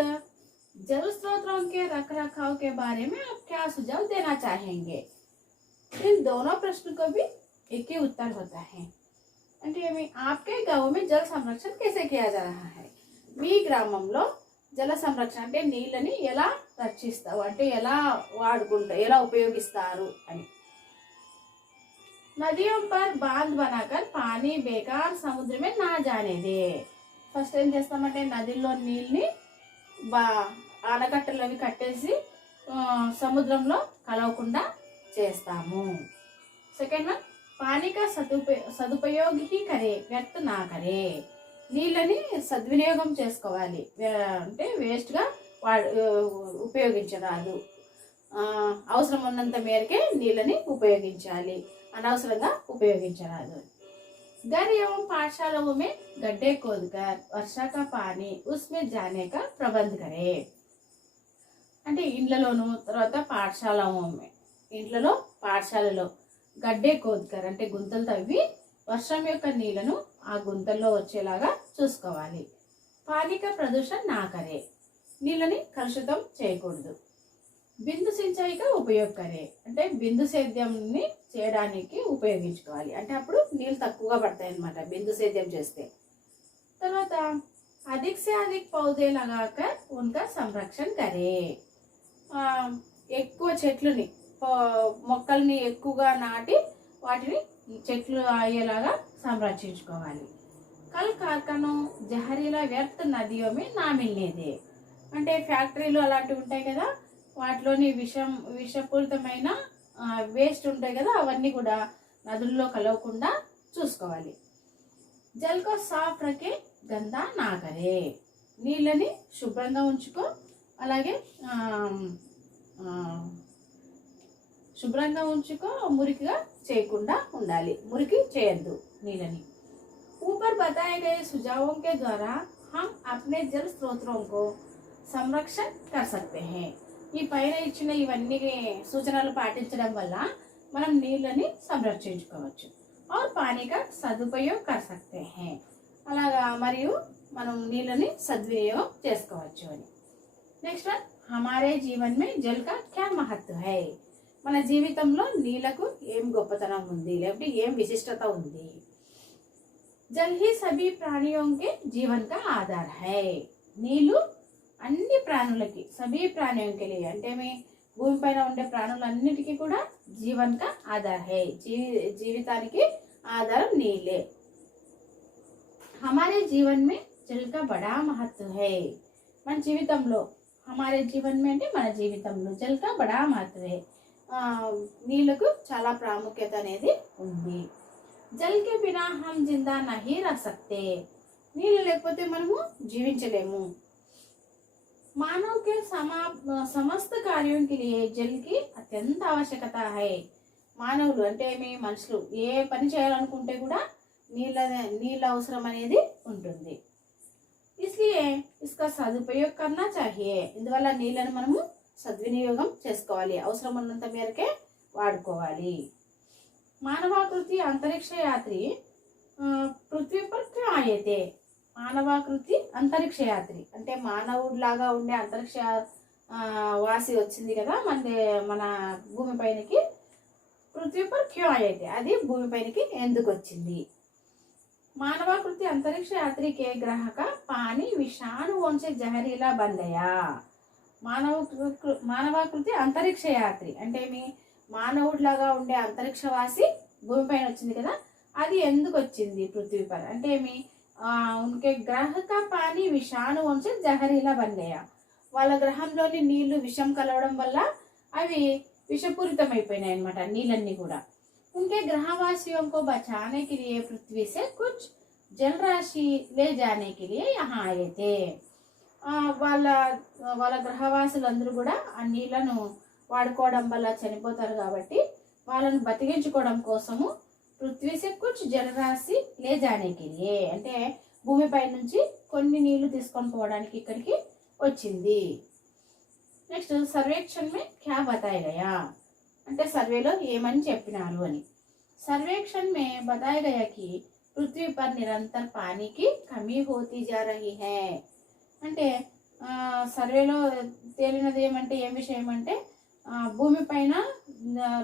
जल स्रोतों के रखरखाव के बारे में आप क्या सुझाव देना चाहेंगे? इन दोनों प्रश्न को भी एक ही उत्तर होता है. అంటే आपके गांव में जल संरक्षण कैसे किया जा रहा है? మీ గ్రామంలో జల సంరక్షణ అంటే నీళ్ళని ఎలా రక్షిస్తావు అంటే ఎలా వాడుకుంటారు ఎలా ఉపయోగిస్తారు అని. नदियों पर बांध बनाकर पानी बेकार समुद्र में ना जाने दे. ఫస్ట్ ఏం చేస్తామంటే నదిలో నీళ్ళని ఆనకట్టలు అవి కట్టేసి సముద్రంలో కలవకుండా చేస్తాము. సెకండ్ వన్, पानी का सदुपयोग ही करे, व्यर्थ ना करे. నీళ్ళని సద్వినియోగం చేసుకోవాలి, అంటే వేస్ట్గా ఉపయోగించరాదు. అవసరం ఉన్నంత మేరకే నీళ్ళని ఉపయోగించాలి, అనవసరంగా ఉపయోగించరాదు. घर एवं पाठशालाओं में गड्ढे खोदकर वर्षा का पानी उसमें जाने का प्रबंध करे. అంటే ఇండ్లలోను తర్వాత పాఠశాలలో గడ్డే కోద్కర్ అంటే గుంతలు తవ్వి వర్షం యొక్క నీళ్లను ఆ గుంతల్లో వచ్చేలాగా చూసుకోవాలి. పానీ కా ప్రదూషణ నా కరే, నీళ్ళని కలుషితం చేయకూడదు. బిందు సించాయిగా ఉపయోగకరే అంటే బిందు సేద్యంని చేయడానికి ఉపయోగించుకోవాలి, అంటే అప్పుడు నీళ్ళు తక్కువగా పడతాయి అన్నమాట బిందు సేద్యం చేస్తే. తర్వాత అధిక సే అధిక పౌదే లగాకర్ ఉన్కా సంరక్షణ కరే. ఎక్కువ చెట్లని మొక్కల్ని ఎక్కువగా నాటి వాటిని చెట్లు అయ్యేలాగా సంరక్షించుకోవాలి. కల్ కార్ఖానా జహరీలా వ్యర్థ నదియోమే నా మిల్లేదే. అంటే ఫ్యాక్టరీలు అలాంటివి ఉంటాయి కదా, వాటిలోని విషపూరితమైన వేస్ట్ ఉంటాయి కదా, అవన్నీ కూడా నదుల్లో కలవకుండా చూసుకోవాలి. జల్కో సాఫ్ రకే గందా నాకరే, నీళ్ళని శుభ్రంగా ఉంచుకో, అలాగే శుభ్రంగా ఉంచుకో, మురికిగా చేయకుండా ఉండాలి, మురికి చేయొద్దు నీళ్ళని. ऊपर बताए गए सुझावों के द्वारा हम अपने जल स्रोतों को संरक्षण कर सकते हैं. ఈ పైన ఇచ్చిన ఇవన్నీ సూచనలు పాటించడం వల్ల మనం నీళ్ళని సంరక్షించుకోవచ్చు. और पानी का सदुपयोग कर सकते हैं, అలాగా మరియు మనం నీళ్ళని సద్వినియోగం చేసుకోవచ్చు అని. నెక్స్ట్ వన్, हमारे जीवन में जल का क्या महत्व है. మన జీవితంలో నీళ్లకు ఏం గొప్పతనం ఉంది, లేకపోతే ఏం విశిష్టత ఉంది. జల్ హీ సభీ ప్రాణియోంకే జీవన్ కా ఆధార్ హై. నీళ్లు అన్ని ప్రాణులకి, సభీ ప్రాణియోంకే అంటే భూమిపైన ఉండే ప్రాణులన్నిటికీ కూడా జీవన్ కా ఆధార్ హై, జీవితానికి ఆధారం నీళ్ళే. హమారే జీవన్ మే జల్ కా బడా మహత్వ హై. మన జీవితంలో హమారే జీవన్ మే అంటే మన జీవితంలో జల్ కా బడా మహత్వ హై, నీళ్లకు చాలా ప్రాముఖ్యత అనేది ఉంది. జల్ కే బినా హమ్ జిందా నహీ రహ్ సక్తే. నీళ్ళు లేకపోతే మనము జీవించలేము. మానవ్ కే సమస్త కార్యం కే లియే జల్ కి అత్యంత ఆవశ్యకత హై. మానవులు అంటే మనుషులు ఏ పని చేయాలనుకుంటే కూడా నీళ్ళ అవసరం అనేది ఉంటుంది. ఇస్లియే ఇస్కా సదుపయోగ్ కర్నా చాహియే. ఇందువల్ల నీళ్ళను మనము సద్వినియోగం చేసుకోవాలి, అవసరం ఉన్నంత మేరకే వాడుకోవాలి. మానవాకృతి అంతరిక్ష యాత్రి పృథ్వీ పర్ క్యూ ఆయే थे. మానవాకృతి అంతరిక్ష యాత్రి అంటే మానవుడిలాగా ఉండే అంతరిక్ష వాసి వచ్చింది కదా మన భూమిపైనకి. పృథ్వీ పర్ క్యూ ఆయే थे, అది భూమిపైనకి ఎందుకు వచ్చింది. మానవాకృతి అంతరిక్ష యాత్రి కే గ్రహ కా పానీ విషాణుओं से जहरीला बन गया. మానవాకృతి అంతరిక్ష యాత్రి అంటే మానవుడిలాగా ఉండే అంతరిక్షవాసి భూమిపైన వచ్చింది కదా, అది ఎందుకు వచ్చింది పృథ్వీపై అంటే ఉన్కే గ్రహ కా పానీ విషాణుओं से जहरीला बन गया. వాళ్ళ గ్రహంలోని నీళ్లు విషం కలవడం వల్ల అవి విషపూరితమైపోయినాయి అన్నమాట నీళ్ళన్నీ కూడా. उनके ग्रहवासियों को बचाने के लिए पृथ्वी से कुछ जल राशि ले जाने के लिए यहाँ आए थे. వాళ్ళ గ్రహవాసులందరూ కూడా ఆ నీళ్లను వాడుకోవడం వల్ల చనిపోతారు కాబట్టి వాళ్ళను బతికించుకోవడం కోసము పృథ్వీ సే కుచ్ జలరాశి లే జానే కే లియే అంటే భూమిపై నుంచి కొన్ని నీళ్లు తీసుకొని పోవడానికి ఇక్కడికి వచ్చింది. నెక్స్ట్ సర్వేక్షణ మే క్యా బతాయా గయా అంటే సర్వేలో ఏమని చెప్పినారు అని. सर्वेक्षण में बताया गया कि पृथ्वी पर निरंतर पानी की कमी होती जा रही है. అంటే సర్వేలో తేలినది ఏమంటే ఏం విషయం అంటే భూమిపైన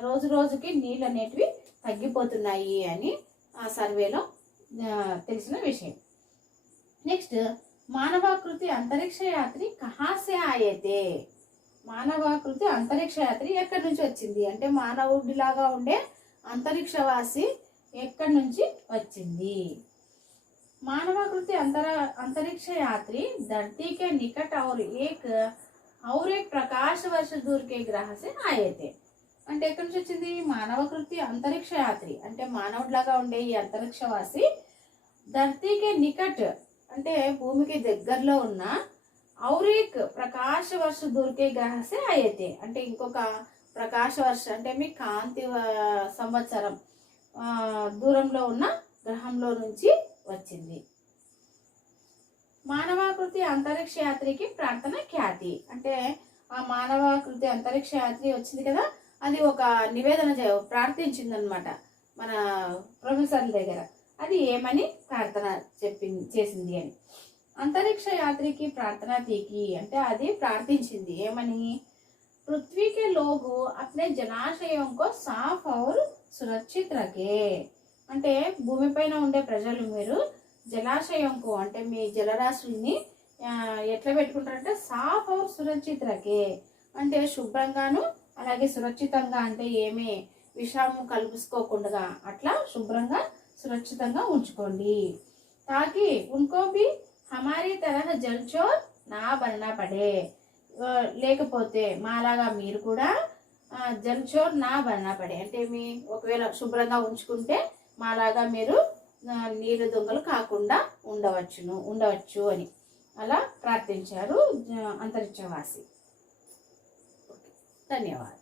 రోజు రోజుకి నీళ్ళు అనేటివి తగ్గిపోతున్నాయి అని ఆ సర్వేలో తెలిసిన విషయం. నెక్స్ట్, మానవాకృతి అంతరిక్ష యాత్రి కహాసే ఆయతే. మానవాకృతి అంతరిక్ష యాత్రి ఎక్కడి నుంచి వచ్చింది అంటే మానవుడిలాగా ఉండే అంతరిక్షవాసి ఎక్కడి నుంచి వచ్చింది. मानवाकृति अंतरिक्ष यात्री धरती के निकट और एक प्रकाश वर्ष दूर के ग्रह से आए थे. అంటే ఎక్కడి నుంచి వచ్చింది? మానవకృతి అంతరిక్ష యాత్రి అంటే మానవుడిలాగా ఉండే ఈ అంతరిక్షవాసి ధర్తీకే నికట్ అంటే భూమికి దగ్గరలో ఉన్న और एक ప్రకాశ వర్ష దూరకే గ్రహ సే ఆయతే అంటే ఇంకొక ప్రకాశ వర్ష అంటే మీ కాంతి సంవత్సరం దూరంలో ఉన్న గ్రహంలో నుంచి వచ్చింది. మానవాకృతి అంతరిక్ష యాత్రికి ప్రార్థన ఖ్యాతి అంటే ఆ మానవాకృతి అంతరిక్ష యాత్రి వచ్చింది కదా, అది ఒక నివేదన ప్రార్థించింది అనమాట మన ప్రొఫెసర్ల దగ్గర. అది ఏమని ప్రార్థన చేసింది అని. అంతరిక్ష యాత్రికి ప్రార్థన తీకి అంటే అది ప్రార్థించింది ఏమని? पृथ्वी के लोग अपने जलाशयों को साफ और सुरक्षित रखे అంటే భూమిపైన ఉండే ప్రజలు మీరు జలాశయంకు అంటే మీ జలరాశుల్ని ఎట్లా పెట్టుకుంటారంటే సాఫ్ और సురక్షిత్ రకే అంటే శుభ్రంగాను అలాగే సురక్షితంగా అంటే ఏమీ విషాము కలుపుకోకుండా అట్లా శుభ్రంగా సురక్షితంగా ఉంచుకోండి. తాకి उनको भी हमारी तरह जलचोर ना बनना पड़े లేకపోతే మాలాగా మీరు కూడా జల్చోర్ నా బన్నా పడే అంటే మీ ఒకవేళ శుభ్రంగా ఉంచుకుంటే మాలాగా మీరు నీళ్ళు దొంగలు కాకుండా ఉండవచ్చు అని అలా ప్రార్థించారు అంతరిక్షవాసి. ధన్యవాదాలు.